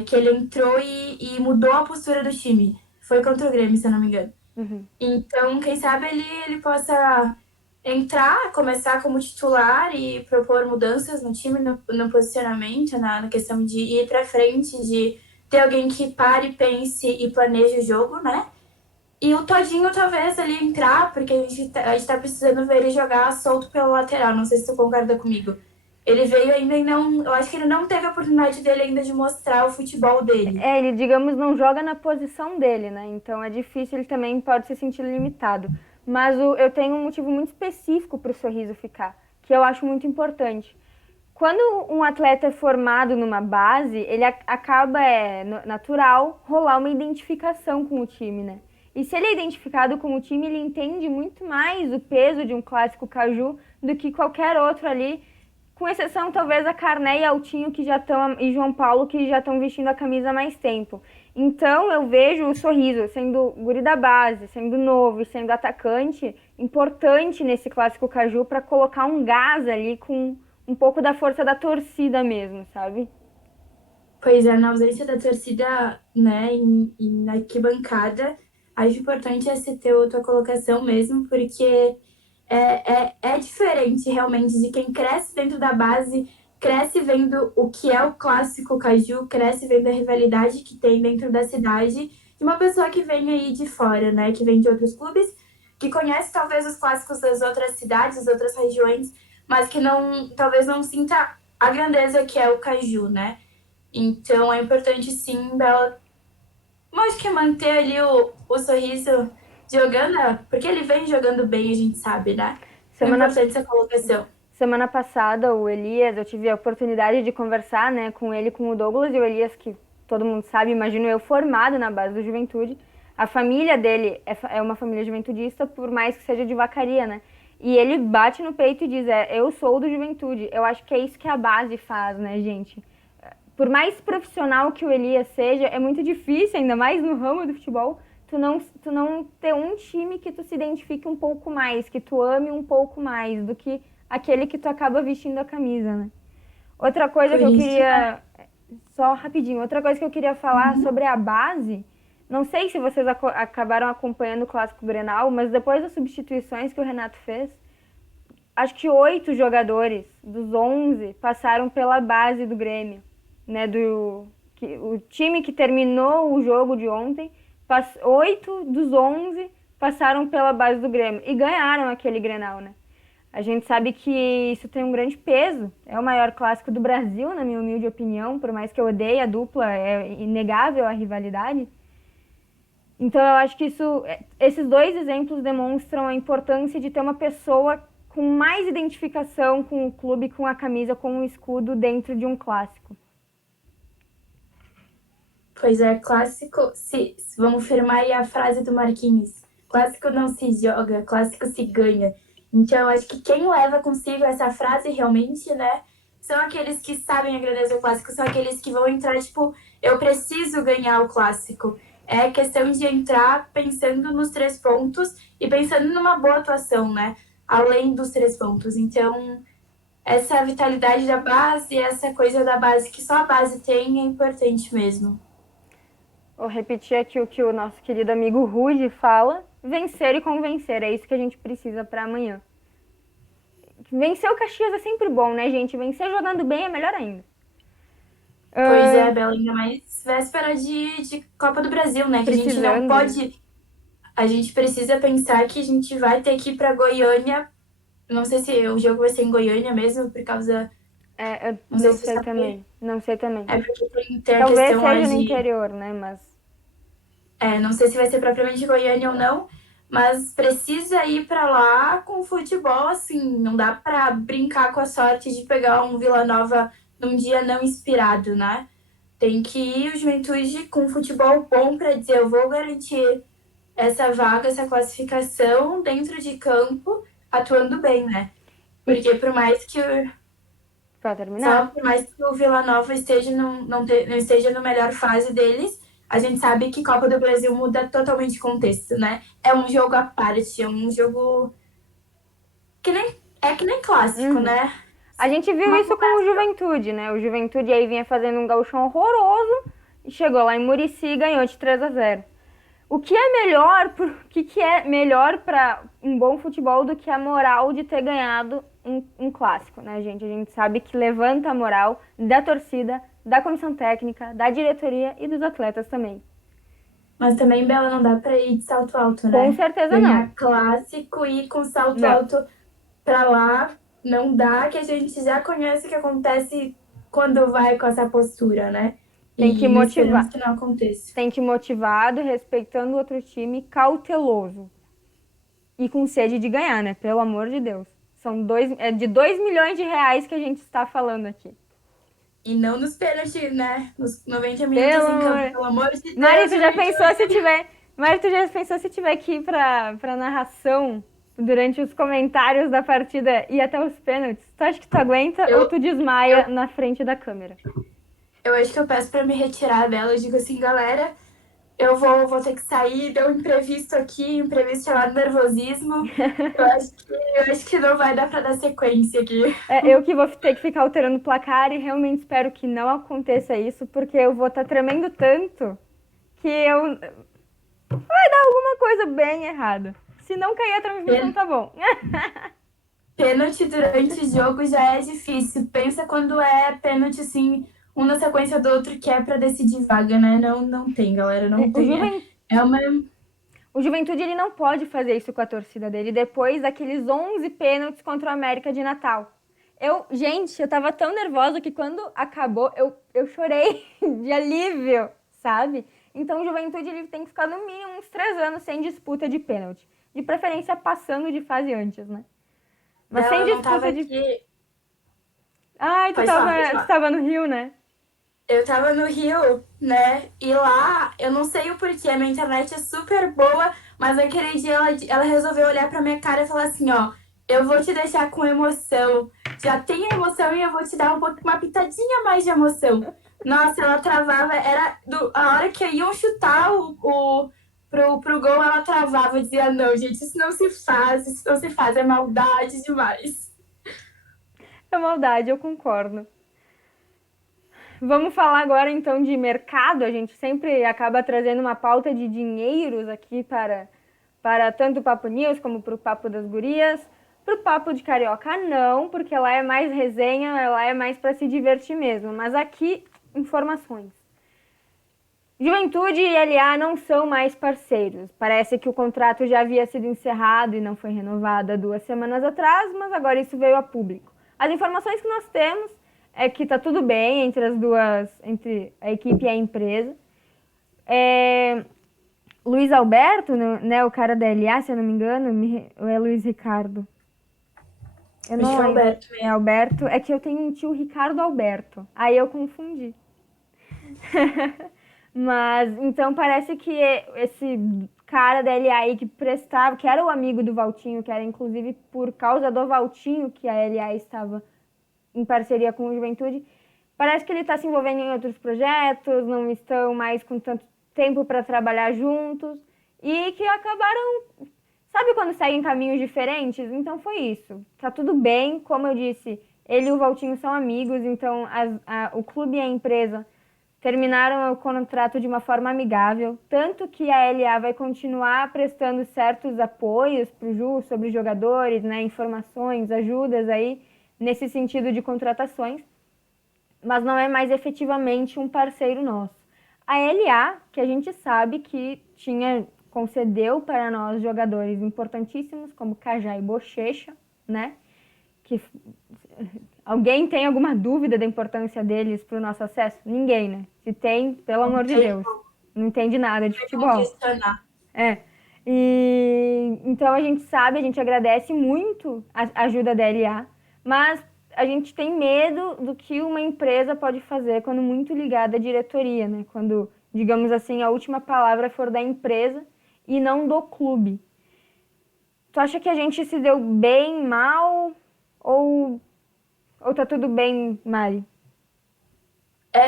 Que ele entrou e mudou a postura do time. Foi contra o Grêmio, se eu não me engano. Uhum. Então, quem sabe ele possa entrar, começar como titular e propor mudanças no time, no posicionamento, na questão de ir para frente, de ter alguém que pare, pense e planeje o jogo, né? E o Todinho talvez ali entrar, porque a gente tá precisando ver ele jogar solto pelo lateral. Não sei se tu concorda comigo. Ele veio ainda e não... Eu acho que ele não teve a oportunidade dele ainda de mostrar o futebol dele. Ele, digamos, não joga na posição dele, né? Então é difícil, ele também pode se sentir limitado. Mas eu tenho um motivo muito específico para o Sorriso ficar, que eu acho muito importante. Quando um atleta é formado numa base, ele acaba, natural, rolar uma identificação com o time, né? E se ele é identificado com o time, ele entende muito mais o peso de um clássico Caju do que qualquer outro ali, com exceção talvez a Carné e Altinho e João Paulo, que já estão vestindo a camisa há mais tempo. Então eu vejo o Sorriso sendo guri da base, sendo novo e sendo atacante, importante nesse clássico Caju para colocar um gás ali com um pouco da força da torcida mesmo, sabe? Pois é, na ausência da torcida, né, e na arquibancada, acho importante essa tua colocação mesmo, porque é diferente realmente de quem cresce dentro da base, cresce vendo o que é o clássico Caju, cresce vendo a rivalidade que tem dentro da cidade, de uma pessoa que vem aí de fora, né, que vem de outros clubes, que conhece talvez os clássicos das outras cidades, das outras regiões, mas que não, talvez não sinta a grandeza que é o Caju, né? Então é importante sim, Bela, mas que manter ali o sorriso jogando, porque ele vem jogando bem, a gente sabe, né? Então é Semana, importante essa colocação. semana passada, o Elias, eu tive a oportunidade de conversar, né, com ele, com o Douglas, e o Elias, que todo mundo sabe, imagino eu, formado na base do Juventude. A família dele é uma família juventudista, por mais que seja de Vacaria, né? E ele bate no peito e diz, eu sou do Juventude. Eu acho que é isso que a base faz, né, gente? Por mais profissional que o Elias seja, é muito difícil, ainda mais no ramo do futebol, tu não ter um time que tu se identifique um pouco mais, que tu ame um pouco mais do que aquele que tu acaba vestindo a camisa, né? Outra coisa Por que eu isso, né? queria, só rapidinho, outra coisa que eu queria falar Uhum. sobre a base, não sei se vocês acabaram acompanhando o Clássico Grenal, mas depois das substituições que o Renato fez, acho que 8 jogadores dos 11 passaram pela base do Grêmio, né? O time que terminou o jogo de ontem, 8 dos 11 passaram pela base do Grêmio e ganharam aquele Grenal, né? A gente sabe que isso tem um grande peso. É o maior clássico do Brasil, na minha humilde opinião, por mais que eu odeie a dupla, é inegável a rivalidade. Então eu acho que esses dois exemplos demonstram a importância de ter uma pessoa com mais identificação com o clube, com a camisa, com o escudo dentro de um clássico. Pois é, clássico, vamos firmar aí a frase do Marquinhos. Clássico não se joga, clássico se ganha. Então, eu acho que quem leva consigo essa frase realmente, né, são aqueles que sabem agradecer o clássico, são aqueles que vão entrar, tipo, eu preciso ganhar o clássico. É questão de entrar pensando nos 3 pontos e pensando numa boa atuação, né, além dos 3 pontos. Então, essa vitalidade da base, essa coisa da base que só a base tem é importante mesmo. Vou repetir aqui o que o nosso querido amigo Rude fala: vencer e convencer. É isso que a gente precisa para amanhã. Vencer o Caxias é sempre bom, né, gente? Vencer jogando bem é melhor ainda. Pois é, Ah, Bela, ainda mais véspera de Copa do Brasil, né? Que a gente não precisando, né? pode. A gente precisa pensar que a gente vai ter que ir para Goiânia. Não sei se o jogo vai ser em Goiânia mesmo, por causa. Eu Não sei não se você sei sabe. também. Não sei também. É porque tem a Talvez questão lá seja no de. interior, né? Mas Não sei se vai ser propriamente Goiânia ou não, mas precisa ir para lá com futebol, assim. Não dá para brincar com a sorte de pegar um Vila Nova num dia não inspirado, né? Tem que ir o Juventude com futebol bom para dizer, eu vou garantir essa vaga, essa classificação dentro de campo, atuando bem, né? e Porque para terminar, só por mais que o Vila Nova esteja não esteja na melhor fase deles, a gente sabe que Copa do Brasil muda totalmente o contexto, né? É um jogo à parte, é um jogo que nem clássico, uhum. né? A gente viu Uma isso com o começa. Juventude, né? O Juventude aí vinha fazendo um gauchão horroroso e chegou lá em Murici e ganhou de 3-0. O que é melhor, que é melhor para um bom futebol do que a moral de ter ganhado um clássico, né, gente? A gente sabe que levanta a moral da torcida, da comissão técnica, da diretoria e dos atletas também. Mas também, Bela, não dá para ir de salto alto, Com né? certeza não. Ganhar clássico e ir com salto Não. alto para lá não dá, que a gente já conhece o que acontece quando vai com essa postura, né? Tem que E não esperamos motivar. que não aconteça. Tem que ir motivado, respeitando o outro time, cauteloso. E com sede de ganhar, né? Pelo amor de Deus. É de 2 milhões de reais que a gente está falando aqui. E não nos pênaltis, né? Nos 90 minutos Pelo em campo, amor. pelo amor de Mari, Deus, tu já pensou se Juventude. tiver. Mari, tu já pensou se tiver que ir pra narração durante os comentários da partida e até os pênaltis? Tu acha que tu aguenta ou Eu, tu desmaia eu, na frente da câmera? eu acho que eu peço para me retirar dela. Eu digo assim, galera, eu vou ter que sair, deu um imprevisto aqui, um imprevisto chamado nervosismo. Eu acho que não vai dar para dar sequência aqui. Eu que vou ter que ficar alterando o placar e realmente espero que não aconteça isso, porque eu vou estar tremendo tanto que vai dar alguma coisa bem errada. Se não cair a transmissão, tá bom. Pênalti durante o jogo já é difícil. Pensa quando é pênalti, assim, um na sequência do outro que é para decidir vaga, né? Não, não tem, galera, não O, tem. Juven... É uma... o Juventude ele não pode fazer isso com a torcida dele depois daqueles 11 pênaltis contra o América de Natal. Gente, eu tava tão nervosa que quando acabou, eu chorei de alívio, sabe? Então o Juventude ele tem que ficar no mínimo uns 3 anos sem disputa de pênalti. De preferência passando de fase antes, né? Mas Não, sem eu não tava disputa de. aqui. Ai, Pode falar, pode tu falar. tava no Rio, né? Eu tava no Rio, né? E lá, eu não sei o porquê, a minha internet é super boa, mas naquele dia ela resolveu olhar pra minha cara e falar assim, ó, eu vou te deixar com emoção. Já tem emoção e eu vou te dar uma pitadinha mais de emoção. Nossa, ela travava, a hora que iam chutar pro gol, ela travava, dizia, não, gente, isso não se faz, é maldade demais. É maldade, eu concordo. Vamos falar agora então de mercado. A gente sempre acaba trazendo uma pauta de dinheiros aqui para tanto o Papo News como para o Papo das Gurias. Para o Papo de Carioca, não, porque lá é mais resenha, lá é mais para se divertir mesmo. Mas aqui, informações. Juventude e LA não são mais parceiros. Parece que o contrato já havia sido encerrado e não foi renovado há 2 semanas atrás, mas agora isso veio a público. As informações que nós temos é que tá tudo bem entre as duas, entre a equipe e a empresa. Luiz Alberto, né, o cara da LA, se eu não me engano, ou é Luiz Ricardo? Eu Acho não que é lembro. Alberto É mesmo. Alberto, é que eu tenho um tio Ricardo Alberto. Aí eu confundi. Mas, então parece que esse cara da LA aí que prestava, que era o amigo do Valtinho, que era inclusive por causa do Valtinho que a LA estava em parceria com o Juventude, parece que ele está se envolvendo em outros projetos, não estão mais com tanto tempo para trabalhar juntos e que acabaram, sabe quando seguem caminhos diferentes? Então foi isso. Tá tudo bem, como eu disse, ele e o Valtinho são amigos, então o clube e a empresa terminaram o contrato de uma forma amigável, tanto que a LA vai continuar prestando certos apoios para o Ju sobre jogadores, né, informações, ajudas aí nesse sentido de contratações, mas não é mais efetivamente um parceiro nosso. A LA, que a gente sabe que concedeu para nós jogadores importantíssimos como Cajá e Bochecha, né? Que alguém tem alguma dúvida da importância deles para o nosso acesso? Ninguém, né? Se tem, pelo amor de Deus, não entende nada de futebol. É. E então a gente sabe, a gente agradece muito a ajuda da LA, mas a gente tem medo do que uma empresa pode fazer quando muito ligada à diretoria, né? Quando, digamos assim, a última palavra for da empresa e não do clube. Tu acha que a gente se deu bem, mal ou tá tudo bem, Mari?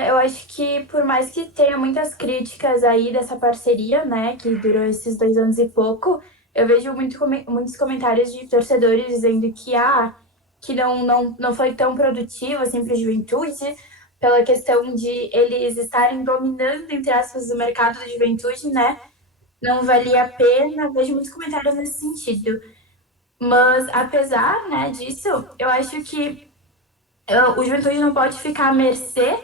Eu acho que por mais que tenha muitas críticas aí dessa parceria, né, que durou esses 2 anos e pouco, eu vejo muitos comentários de torcedores dizendo que não foi tão produtivo assim para a Juventude, pela questão de eles estarem dominando, entre aspas, o mercado da Juventude, né? Não valia a pena. Vejo muitos comentários nesse sentido. Mas, apesar, né, disso, eu acho que o Juventude não pode ficar à mercê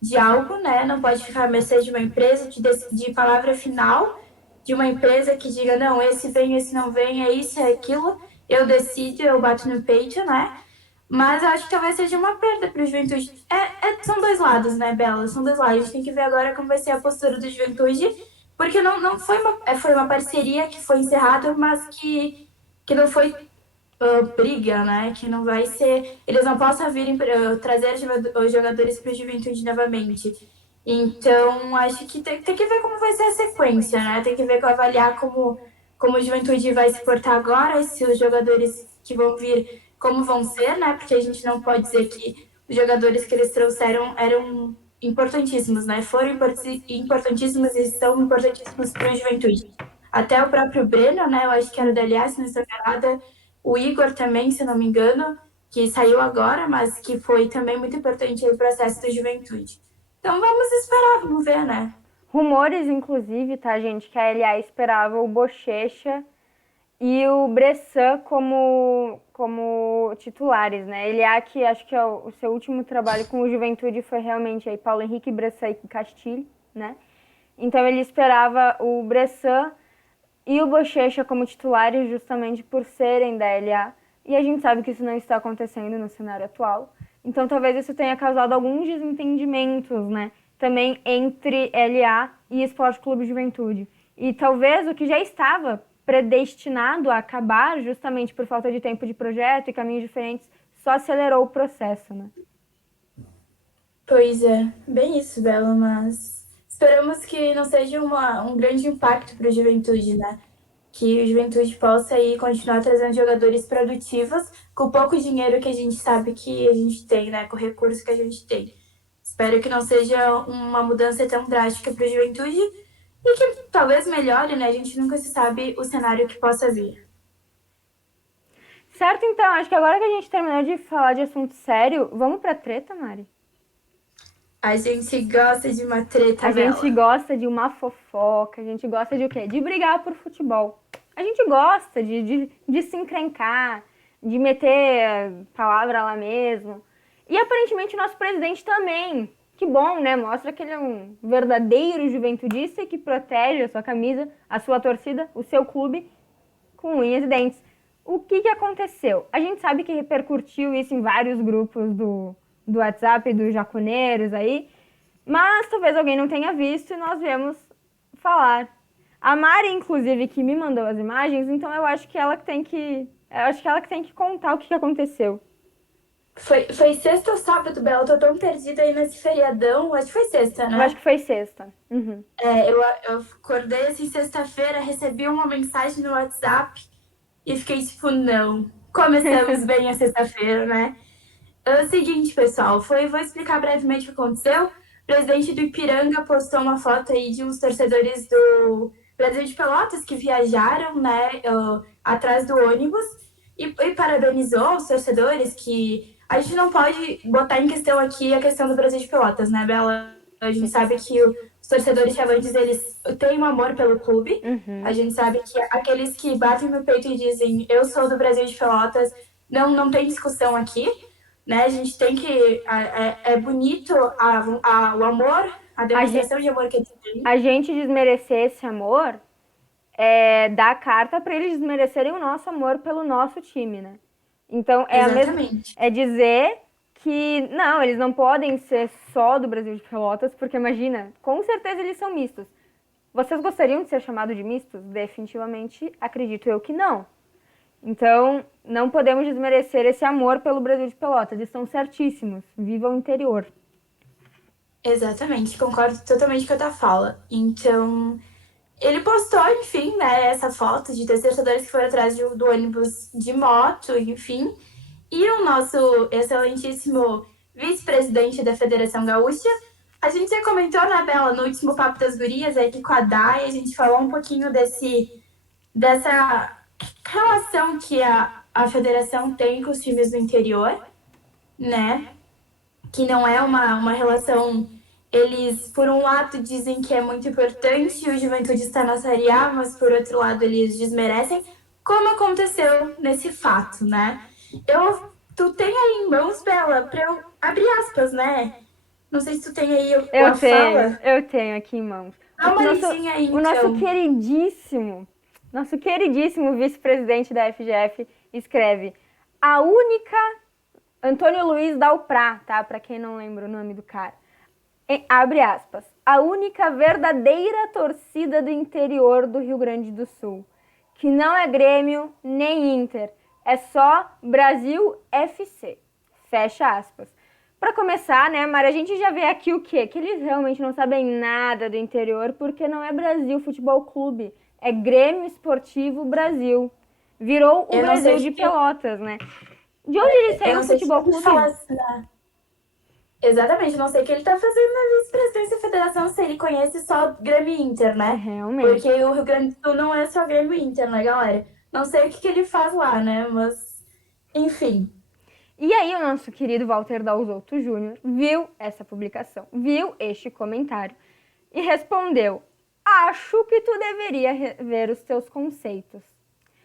de algo, né? Não pode ficar à mercê de uma empresa, de palavra final, de uma empresa que diga, não, esse vem, esse não vem, é isso, é aquilo. Eu decido, eu bato no peito, né? Mas eu acho que talvez seja uma perda para o Juventude. São dois lados, né, Bela? São dois lados. A gente tem que ver agora como vai ser a postura do Juventude, porque não foi uma parceria que foi encerrada, mas que não foi briga, né? Que não vai ser. Eles não possam vir trazer os jogadores para o Juventude novamente. Então, acho que tem que ver como vai ser a sequência, né? Tem que ver, avaliar como o Juventude vai se portar agora, se os jogadores que vão vir, como vão ser, né? Porque a gente não pode dizer que os jogadores que eles trouxeram eram importantíssimos, né? Foram importantíssimos e são importantíssimos para o Juventude. Até o próprio Breno, né? Eu acho que era do LA, se não estou enganada. O Igor também, se não me engano, que saiu agora, mas que foi também muito importante no processo do Juventude. Então vamos esperar, vamos ver, né? Rumores, inclusive, tá, gente, que a LA esperava o Bochecha e o Bressan como titulares, né? LA, que acho que é o seu último trabalho com o Juventude foi realmente aí Paulo Henrique, Bressan e Castilho, né? Então ele esperava o Bressan e o Bochecha como titulares justamente por serem da LA. E a gente sabe que isso não está acontecendo no cenário atual. Então talvez isso tenha causado alguns desentendimentos, né? Também entre LA e Esporte Clube Juventude. E talvez o que já estava predestinado a acabar, justamente por falta de tempo de projeto e caminhos diferentes, só acelerou o processo, né? Pois é, bem isso, Bela, mas esperamos que não seja um grande impacto para o Juventude, né? Que o Juventude possa aí continuar trazendo jogadores produtivos com o pouco dinheiro que a gente sabe que a gente tem, né? Com o recurso que a gente tem. Espero que não seja uma mudança tão drástica para o Juventude e que talvez melhore, né? A gente nunca se sabe o cenário que possa vir. Certo, então, acho que agora que a gente terminou de falar de assunto sério, vamos pra treta, Mari? A gente gosta de uma treta, A gente Bela. gosta de uma fofoca, a gente gosta de o quê? De brigar por futebol. A gente gosta de se encrencar, de meter palavra lá mesmo. E aparentemente o nosso presidente também. Que bom, né? Mostra que ele é um verdadeiro juventudista que protege a sua camisa, a sua torcida, o seu clube com unhas e dentes. O que aconteceu? A gente sabe que repercutiu isso em vários grupos do WhatsApp, dos jaconeiros aí, mas talvez alguém não tenha visto e nós viemos falar. A Mari, inclusive, que me mandou as imagens, então eu acho que ela que tem que. Eu acho que ela que tem que contar o que aconteceu. Foi sexta ou sábado, Bela? Eu tô tão perdida aí nesse feriadão. Acho que foi sexta, Eu acho né? que foi sexta. Uhum. Eu acordei assim sexta-feira, recebi uma mensagem no WhatsApp e fiquei tipo, não. Começamos bem a sexta-feira, né? É o seguinte, pessoal, vou explicar brevemente o que aconteceu. O presidente do Ipiranga postou uma foto aí de uns torcedores do Brasil de Pelotas que viajaram, né, atrás do ônibus e parabenizou os torcedores que a gente não pode botar em questão aqui a questão do Brasil de Pelotas, né, Bela? A gente sabe que os torcedores chavantes, eles têm um amor pelo clube. Uhum. A gente sabe que aqueles que batem no peito e dizem eu sou do Brasil de Pelotas, não tem discussão aqui. Né? A gente tem que. É bonito o amor, a demonstração de amor que eles têm. A gente desmerecer esse amor dar carta para eles desmerecerem o nosso amor pelo nosso time, né? Então Exatamente. É dizer que não, eles não podem ser só do Brasil de Pelotas, porque imagina, com certeza eles são mistos. Vocês gostariam de ser chamados de mistos? Definitivamente acredito eu que não. Então, não podemos desmerecer esse amor pelo Brasil de Pelotas. Estão certíssimos. Viva o interior. Exatamente, concordo totalmente com a tua fala. Então, ele postou, enfim, né, essa foto de dois torcedores que foram atrás do ônibus de moto, enfim. E o nosso excelentíssimo vice-presidente da Federação Gaúcha, a gente já comentou, né, Bela, no último Papo das Gurias, aqui com a Dai, a gente falou um pouquinho dessa relação que a federação tem com os times do interior, né? Que não é uma relação. Eles, por um lado, dizem que é muito importante o Juventude estar na Série A, mas por outro lado, eles desmerecem, como aconteceu nesse fato, né? Tu tem aí em mãos, Bela, para eu abrir aspas, né? Não sei se tu tem aí a fala. Eu tenho aqui em mãos. Dá uma lidinha aí, O nosso queridíssimo vice-presidente da FGF escreve: a única Antônio Luiz Dalprá, tá? Para quem não lembra o nome do cara. Abre aspas. A única verdadeira torcida do interior do Rio Grande do Sul, que não é Grêmio nem Inter, é só Brasil FC. Fecha aspas. Para começar, né, Mara, a gente já vê aqui o quê? Que eles realmente não sabem nada do interior, porque não é Brasil Futebol Clube, é Grêmio Esportivo Brasil. Virou o Brasil de Pelotas, né? De onde eles têm o Futebol Clube? Exatamente, não sei o que ele tá fazendo na vice-presidência da federação, se ele conhece só Grêmio e Inter, né? Realmente. Porque o Rio Grande do Sul não é só Grêmio e Inter, né, galera? Não sei o que ele faz lá, né? Mas, enfim. E aí o nosso querido Walter Dalzotto Júnior viu essa publicação, viu este comentário e respondeu: acho que tu deveria rever os teus conceitos.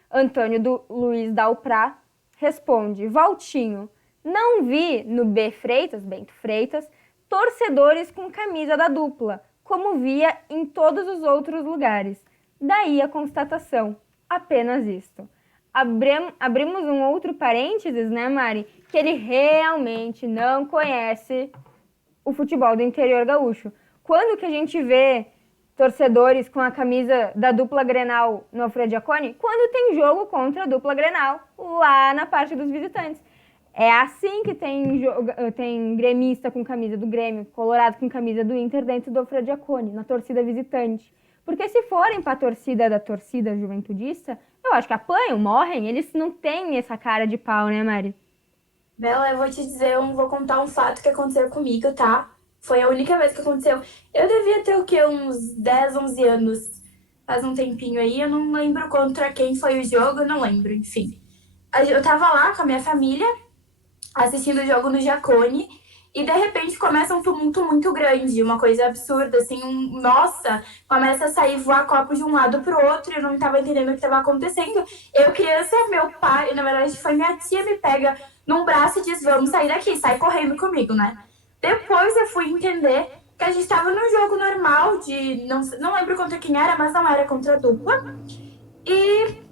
Antônio Luiz Dalprá responde: Valtinho, não vi no Bento Freitas, torcedores com camisa da dupla, como via em todos os outros lugares. Daí a constatação, apenas isto. Abrimos um outro parênteses, né, Mari? Que ele realmente não conhece o futebol do interior gaúcho. Quando que a gente vê torcedores com a camisa da dupla Grenal no Alfredo Jaconi? Quando tem jogo contra a dupla Grenal, lá na parte dos visitantes. É assim que tem gremista com camisa do Grêmio, colorado com camisa do Inter dentro do Alfredo Jaconi, na torcida visitante. Porque se forem para a torcida da torcida juventudista, eu acho que apanham, morrem, eles não têm essa cara de pau, né, Mari? Bela, eu vou te dizer, vou contar um fato que aconteceu comigo, tá? Foi a única vez que aconteceu. Eu devia ter o quê? Uns 10, 11 anos. Faz um tempinho aí, eu não lembro contra quem foi o jogo, eu não lembro, enfim. Eu tava lá com a minha família, assistindo o jogo no Jacone, e de repente começa um tumulto muito grande, uma coisa absurda, assim, nossa, começa a sair voar copo de um lado pro outro, eu não tava entendendo o que tava acontecendo. Eu, criança, meu pai, na verdade foi minha tia, me pega num braço e diz, vamos sair daqui, sai correndo comigo, né? Depois eu fui entender que a gente tava num jogo normal, não lembro contra quem era, mas não era contra a dupla, e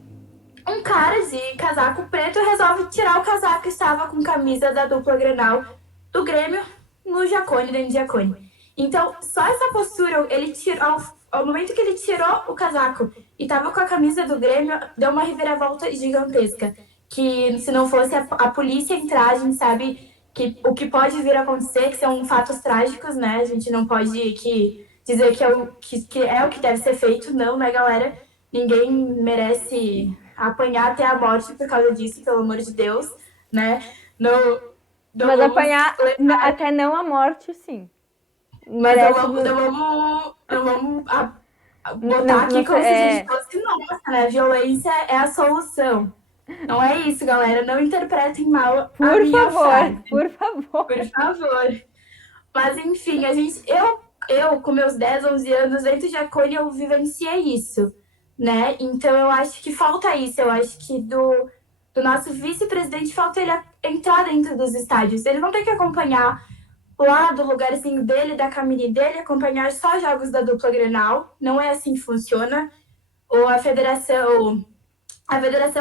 um cara de casaco preto resolve tirar o casaco que estava com camisa da dupla Grenal do Grêmio no Jacone, dentro de Jacone. Então, só essa postura, ele tirou, ao momento que ele tirou o casaco e estava com a camisa do Grêmio, deu uma reviravolta gigantesca. Que se não fosse a polícia entrar, a gente sabe que o que pode vir a acontecer, que são fatos trágicos, né? A gente não pode dizer que é o que deve ser feito, não, né, galera? Ninguém merece apanhar até a morte por causa disso, pelo amor de Deus, né? Mas apanhar até não a morte, sim. Mas não vamos botar aqui como se a gente fosse nossa, né? Violência é a solução. Não é isso, galera. Não interpretem mal a minha frase. Por favor. Por favor. Mas, enfim, eu com meus 10, 11 anos, dentro de Jacone, eu vivenciei isso, né? Então, eu acho que falta isso. Eu acho que do nosso vice-presidente falta ele entrar dentro dos estádios. Ele não tem que acompanhar lá do lugarzinho dele, da cabine dele, acompanhar só jogos da dupla Grenal. Não é assim que funciona. Ou a Federação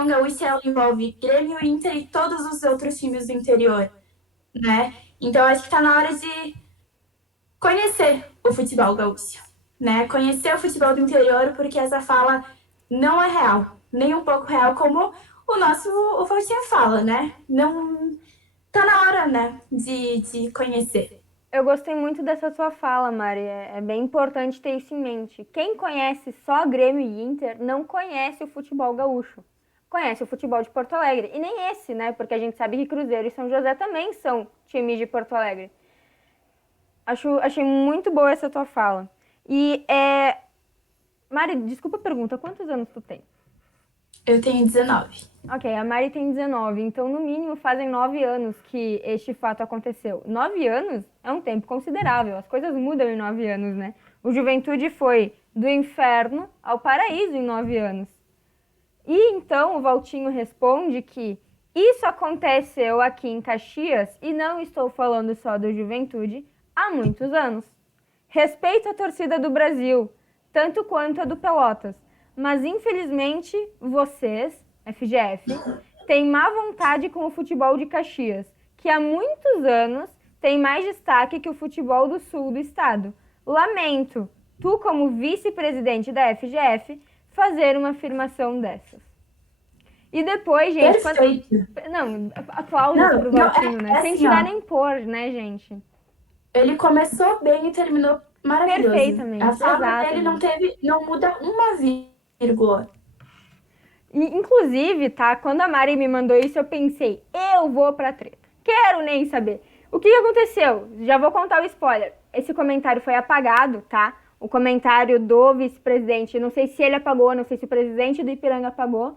Gaúcha, ela envolve Grêmio, Inter e todos os outros times do interior, né? Então, acho que tá na hora de conhecer o futebol gaúcho, né? Conhecer o futebol do interior, porque essa fala não é real, nem um pouco real, como o Valtinho fala, né? Não tá na hora, né, de conhecer. Eu gostei muito dessa sua fala, Mari. É bem importante ter isso em mente. Quem conhece só Grêmio e Inter não conhece o futebol gaúcho. Conhece o futebol de Porto Alegre. E nem esse, né? Porque a gente sabe que Cruzeiro e São José também são times de Porto Alegre. Achei muito boa essa tua fala. E, Mari, desculpa a pergunta. Quantos anos tu tem? Eu tenho 19. Ok, a Mari tem 19, então no mínimo fazem 9 anos que este fato aconteceu. 9 anos é um tempo considerável, as coisas mudam em 9 anos, né? O Juventude foi do inferno ao paraíso em 9 anos. E então o Valtinho responde que isso aconteceu aqui em Caxias, e não estou falando só do Juventude, há muitos anos. Respeito a torcida do Brasil, tanto quanto a do Pelotas, mas infelizmente vocês, FGF, têm má vontade com o futebol de Caxias, que há muitos anos tem mais destaque que o futebol do sul do estado. Lamento, tu como vice-presidente da FGF, fazer uma afirmação dessas. E depois, gente... Não, aplausos pro Valtinho, né? Sem tirar nem pôr, né, gente? Ele começou bem e terminou maravilhoso. Perfeitamente. A fala dele não muda uma vírgula. E, inclusive, tá? Quando a Mari me mandou isso, eu pensei, eu vou pra treta. Quero nem saber. O que aconteceu? Já vou contar o spoiler. Esse comentário foi apagado, tá? O comentário do vice-presidente, não sei se ele apagou, não sei se o presidente do Ipiranga apagou,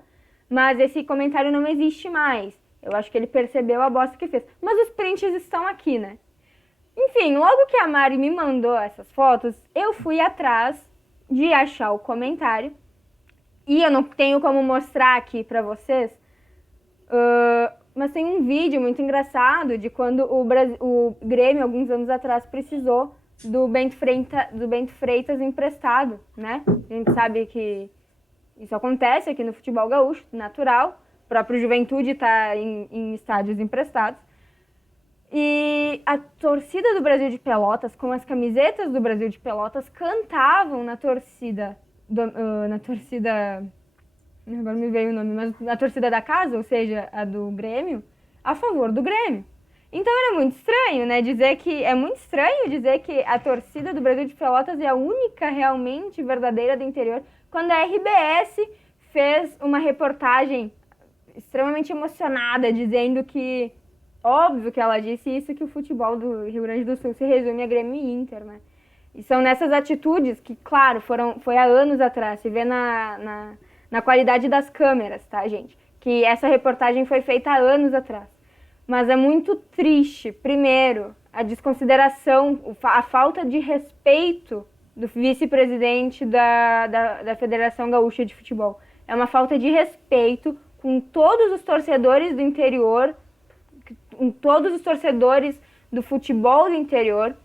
mas esse comentário não existe mais. Eu acho que ele percebeu a bosta que fez. Mas os prints estão aqui, né? Enfim, logo que a Mari me mandou essas fotos, eu fui atrás de achar o comentário. E eu não tenho como mostrar aqui pra vocês, mas tem um vídeo muito engraçado de quando o Grêmio, alguns anos atrás, precisou do Bento Freitas emprestado, né? A gente sabe que isso acontece aqui no futebol gaúcho, natural. O próprio Juventude está em estádios emprestados. E a torcida do Brasil de Pelotas, com as camisetas do Brasil de Pelotas, cantavam na torcida, agora me veio o nome, mas na torcida da casa, ou seja, a do Grêmio, a favor do Grêmio. Então era muito estranho, né? É muito estranho dizer que a torcida do Brasil de Pelotas é a única realmente verdadeira do interior, quando a RBS fez uma reportagem extremamente emocionada, dizendo que, óbvio que ela disse isso, que o futebol do Rio Grande do Sul se resume a Grêmio e Inter, né? E são nessas atitudes que, claro, foi há anos atrás, se vê na qualidade das câmeras, tá, gente? Que essa reportagem foi feita há anos atrás. Mas é muito triste, primeiro, a desconsideração, a falta de respeito do vice-presidente da Federação Gaúcha de Futebol. É uma falta de respeito com todos os torcedores do interior, com todos os torcedores do futebol do interior,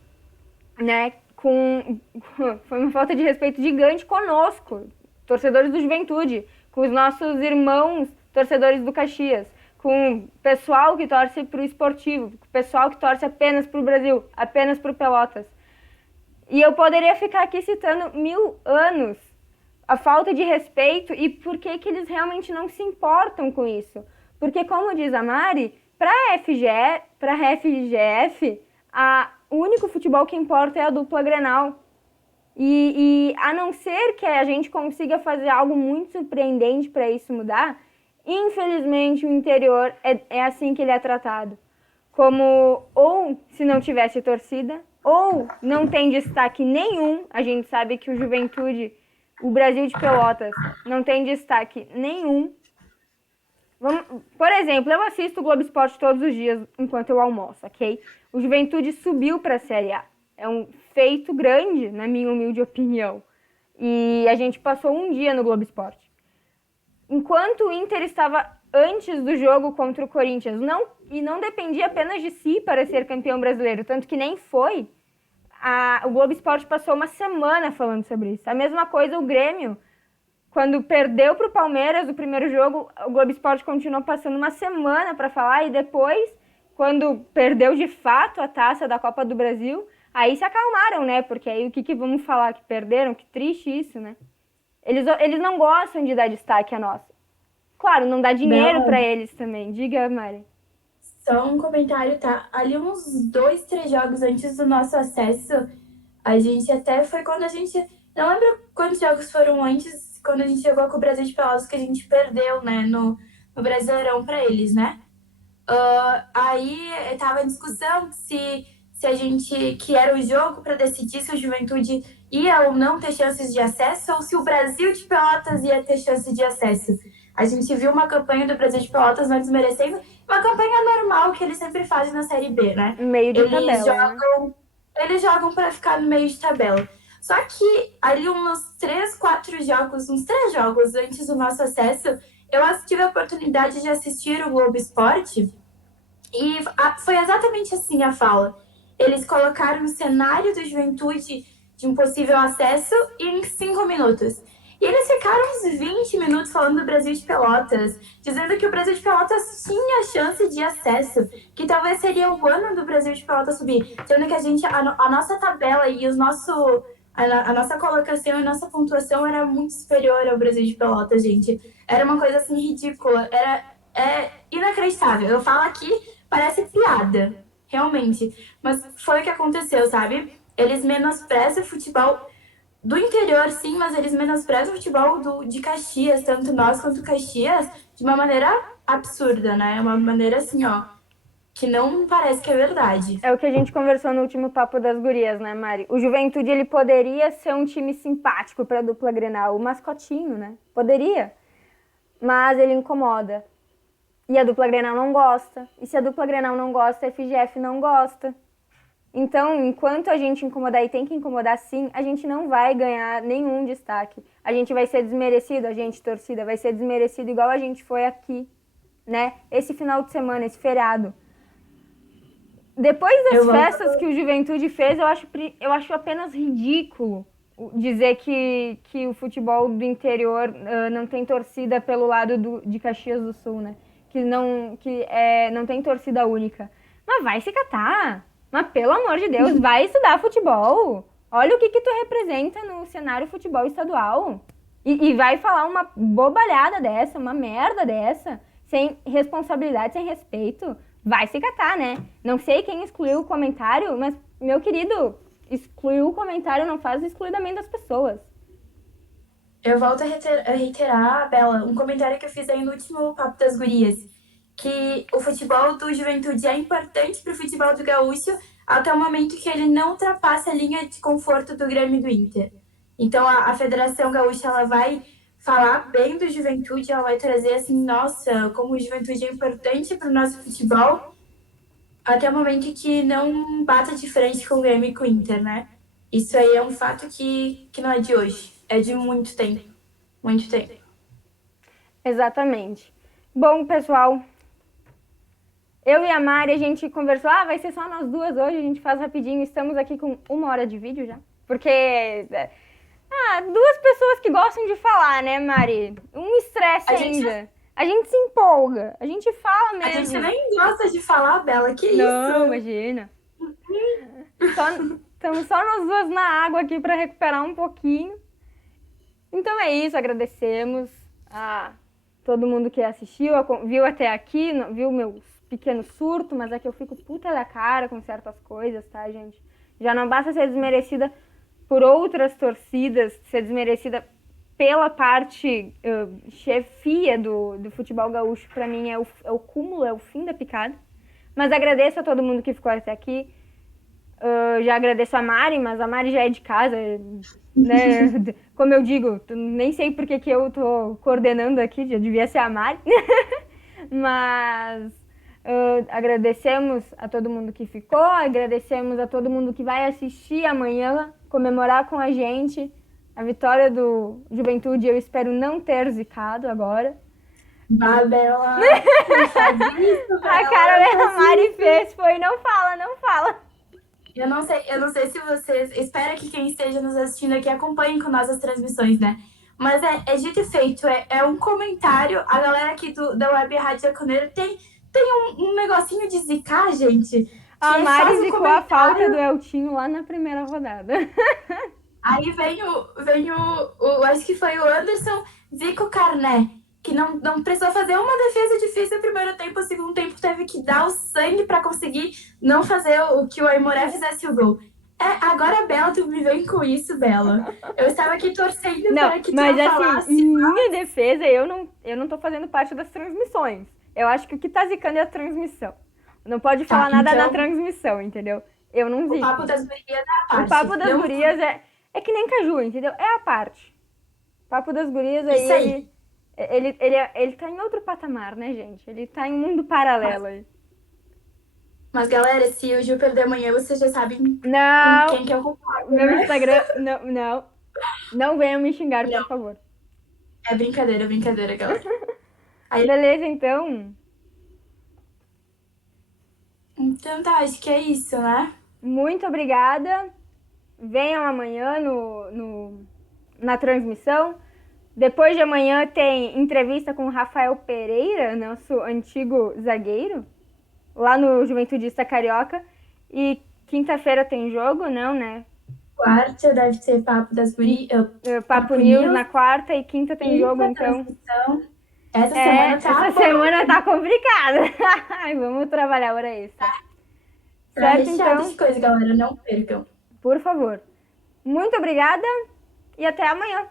né? Foi uma falta de respeito gigante conosco, torcedores do Juventude, com os nossos irmãos torcedores do Caxias, com o pessoal que torce para o Esportivo, com o pessoal que torce apenas para o Brasil, apenas para o Pelotas. E eu poderia ficar aqui citando 1000 anos a falta de respeito e por que eles realmente não se importam com isso. Porque, como diz a Mari, para a FGF, o único futebol que importa é a dupla Grenal. E a não ser que a gente consiga fazer algo muito surpreendente para isso mudar, infelizmente o interior é assim que ele é tratado. Como, ou se não tivesse torcida, ou não tem destaque nenhum. A gente sabe que o Juventude, o Brasil de Pelotas, não tem destaque nenhum. Por exemplo, eu assisto o Globo Esporte todos os dias enquanto eu almoço, ok? O Juventude subiu para a Série A. É um feito grande, na minha humilde opinião. E a gente passou um dia no Globo Esporte. Enquanto o Inter estava antes do jogo contra o Corinthians, não dependia apenas de si para ser campeão brasileiro, tanto que nem foi, o Globo Esporte passou uma semana falando sobre isso. A mesma coisa o Grêmio, quando perdeu para o Palmeiras o primeiro jogo, o Globo Esporte continuou passando uma semana para falar, e depois, quando perdeu de fato a taça da Copa do Brasil, aí se acalmaram, né? Porque aí o que vamos falar? Que perderam? Que triste isso, né? Eles não gostam de dar destaque a nós. Claro, não dá dinheiro para eles também. Diga, Mari. Só um comentário, tá? Ali uns 2, 3 jogos antes do nosso acesso, a gente até foi quando a gente... Não lembro quantos jogos foram antes, quando a gente jogou com o Brasil de Pelotas, que a gente perdeu, né? No Brasileirão para eles, né? Aí tava em discussão se a gente... Que era o jogo para decidir se o Juventude ia ou não ter chances de acesso, ou se o Brasil de Pelotas ia ter chance de acesso. A gente viu uma campanha do Brasil de Pelotas não desmerecendo, uma campanha normal que eles sempre fazem na Série B, né? Meio de tabela, né? Eles jogam para ficar no meio de tabela. Só que ali uns 3 jogos antes do nosso acesso, eu tive a oportunidade de assistir o Globo Esporte e foi exatamente assim a fala. Eles colocaram o cenário do Juventude de um possível acesso em 5 minutos. E eles ficaram uns 20 minutos falando do Brasil de Pelotas, dizendo que o Brasil de Pelotas tinha chance de acesso, que talvez seria o ano do Brasil de Pelotas subir, sendo que a nossa tabela e a nossa colocação e a nossa pontuação era muito superior ao Brasil de Pelotas, gente. Era uma coisa assim ridícula, é inacreditável. Eu falo aqui, parece piada, realmente, mas foi o que aconteceu, sabe? Eles menosprezam o futebol do interior, sim, mas eles menosprezam o futebol de Caxias, tanto nós quanto Caxias, de uma maneira absurda, né? Uma maneira assim, ó, que não parece que é verdade. É o que a gente conversou no último Papo das Gurias, né, Mari? O Juventude, ele poderia ser um time simpático pra dupla Grenal, o mascotinho, né? Poderia, mas ele incomoda. E a dupla Grenal não gosta. E se a dupla Grenal não gosta, a FGF não gosta. Então, enquanto a gente incomodar, e tem que incomodar sim, a gente não vai ganhar nenhum destaque. A gente vai ser desmerecido, a gente, torcida, vai ser desmerecido igual a gente foi aqui, né? Esse final de semana, esse feriado. Depois das festas que o Juventude fez, eu acho apenas ridículo dizer que o futebol do interior não tem torcida pelo lado de Caxias do Sul, né? Não tem torcida única. Mas vai se catar. Mas pelo amor de Deus, vai estudar futebol. Olha o que tu representa no cenário futebol estadual. E vai falar uma bobalhada dessa, uma merda dessa, sem responsabilidade, sem respeito. Vai se catar, né? Não sei quem excluiu o comentário, mas, meu querido, excluiu o comentário não faz o excluidamento das pessoas. Eu volto a reiterar, Bela, um comentário que eu fiz aí no último Papo das Gurias, que o futebol do Juventude é importante para o futebol do Gaúcho até o momento que ele não ultrapassa a linha de conforto do Grêmio e do Inter. Então a Federação Gaúcha ela vai falar bem do Juventude, ela vai trazer assim, nossa, como o Juventude é importante para o nosso futebol, até o momento que não bata de frente com o Grêmio e com o Inter, né? Isso aí é um fato que não é de hoje, é de muito tempo. Muito tempo. Exatamente. Bom, pessoal, eu e a Mari, a gente conversou, vai ser só nós duas hoje, a gente faz rapidinho, estamos aqui com 1 hora de vídeo já, porque... duas pessoas que gostam de falar, né, Mari? Um estresse ainda. A gente se empolga, a gente fala mesmo. A gente nem gosta de falar, Bela, que Não, isso? imagina. Estamos só nós duas na água aqui para recuperar um pouquinho. Então é isso, agradecemos a todo mundo que assistiu, viu até aqui, viu meu pequeno surto, mas é que eu fico puta da cara com certas coisas, tá, gente? Já não basta ser desmerecida por outras torcidas, ser desmerecida pela parte chefia do futebol gaúcho, pra mim é o cúmulo, é o fim da picada. Mas agradeço a todo mundo que ficou até aqui. Já agradeço a Mari, mas a Mari já é de casa, né? Como eu digo, nem sei por que eu tô coordenando aqui, já devia ser a Mari. Mas agradecemos a todo mundo que ficou, agradecemos a todo mundo que vai assistir amanhã, comemorar com a gente a vitória do Juventude. Eu espero não ter zicado agora. Bela! A cara da Mari fez foi, não fala, não fala. Eu não sei se vocês... Espero que quem esteja nos assistindo aqui acompanhe com nós as transmissões, né? Mas é dito e feito, é um comentário. A galera aqui da Web Rádio Jaconeiro tem um negocinho de zicar, gente. A Mari zicou a falta do Eltinho lá na primeira rodada. Aí vem acho que foi o Anderson Zico Carné, que não precisou fazer uma defesa difícil no primeiro tempo, o segundo tempo teve que dar o sangue para conseguir não fazer o que o Aimoré fizesse o gol. Agora, Bela, tu me vem com isso, Bela. Eu estava aqui torcendo para que tu mas assim, falasse. Em minha defesa, eu não tô fazendo parte das transmissões. Eu acho que o que tá zicando é a transmissão. Não pode falar nada na transmissão, entendeu? Eu não zico. O Papo das Gurias é a parte. O Papo das Gurias é que nem Caju, entendeu? É a parte. O Papo das Gurias aí, ele tá em outro patamar, né, gente? Ele tá em um mundo paralelo aí. Mas, galera, se o Gil perder amanhã, vocês já sabem com quem que eu concordo. Meu Instagram, não venham me xingar, por favor. É brincadeira, galera. Aí... Beleza, então? Então tá, acho que é isso, né? Muito obrigada. Venham amanhã na transmissão. Depois de amanhã tem entrevista com o Rafael Pereira, nosso antigo zagueiro, lá no Juventudista Carioca. E quinta-feira tem jogo, não, né? Quarta deve ter Papo das Gurias. Papo News na quarta e quinta tem jogo, então. Essa semana tá complicada. Vamos trabalhar hora extra. Certo, então? De coisa, galera, não percam. Por favor. Muito obrigada e até amanhã.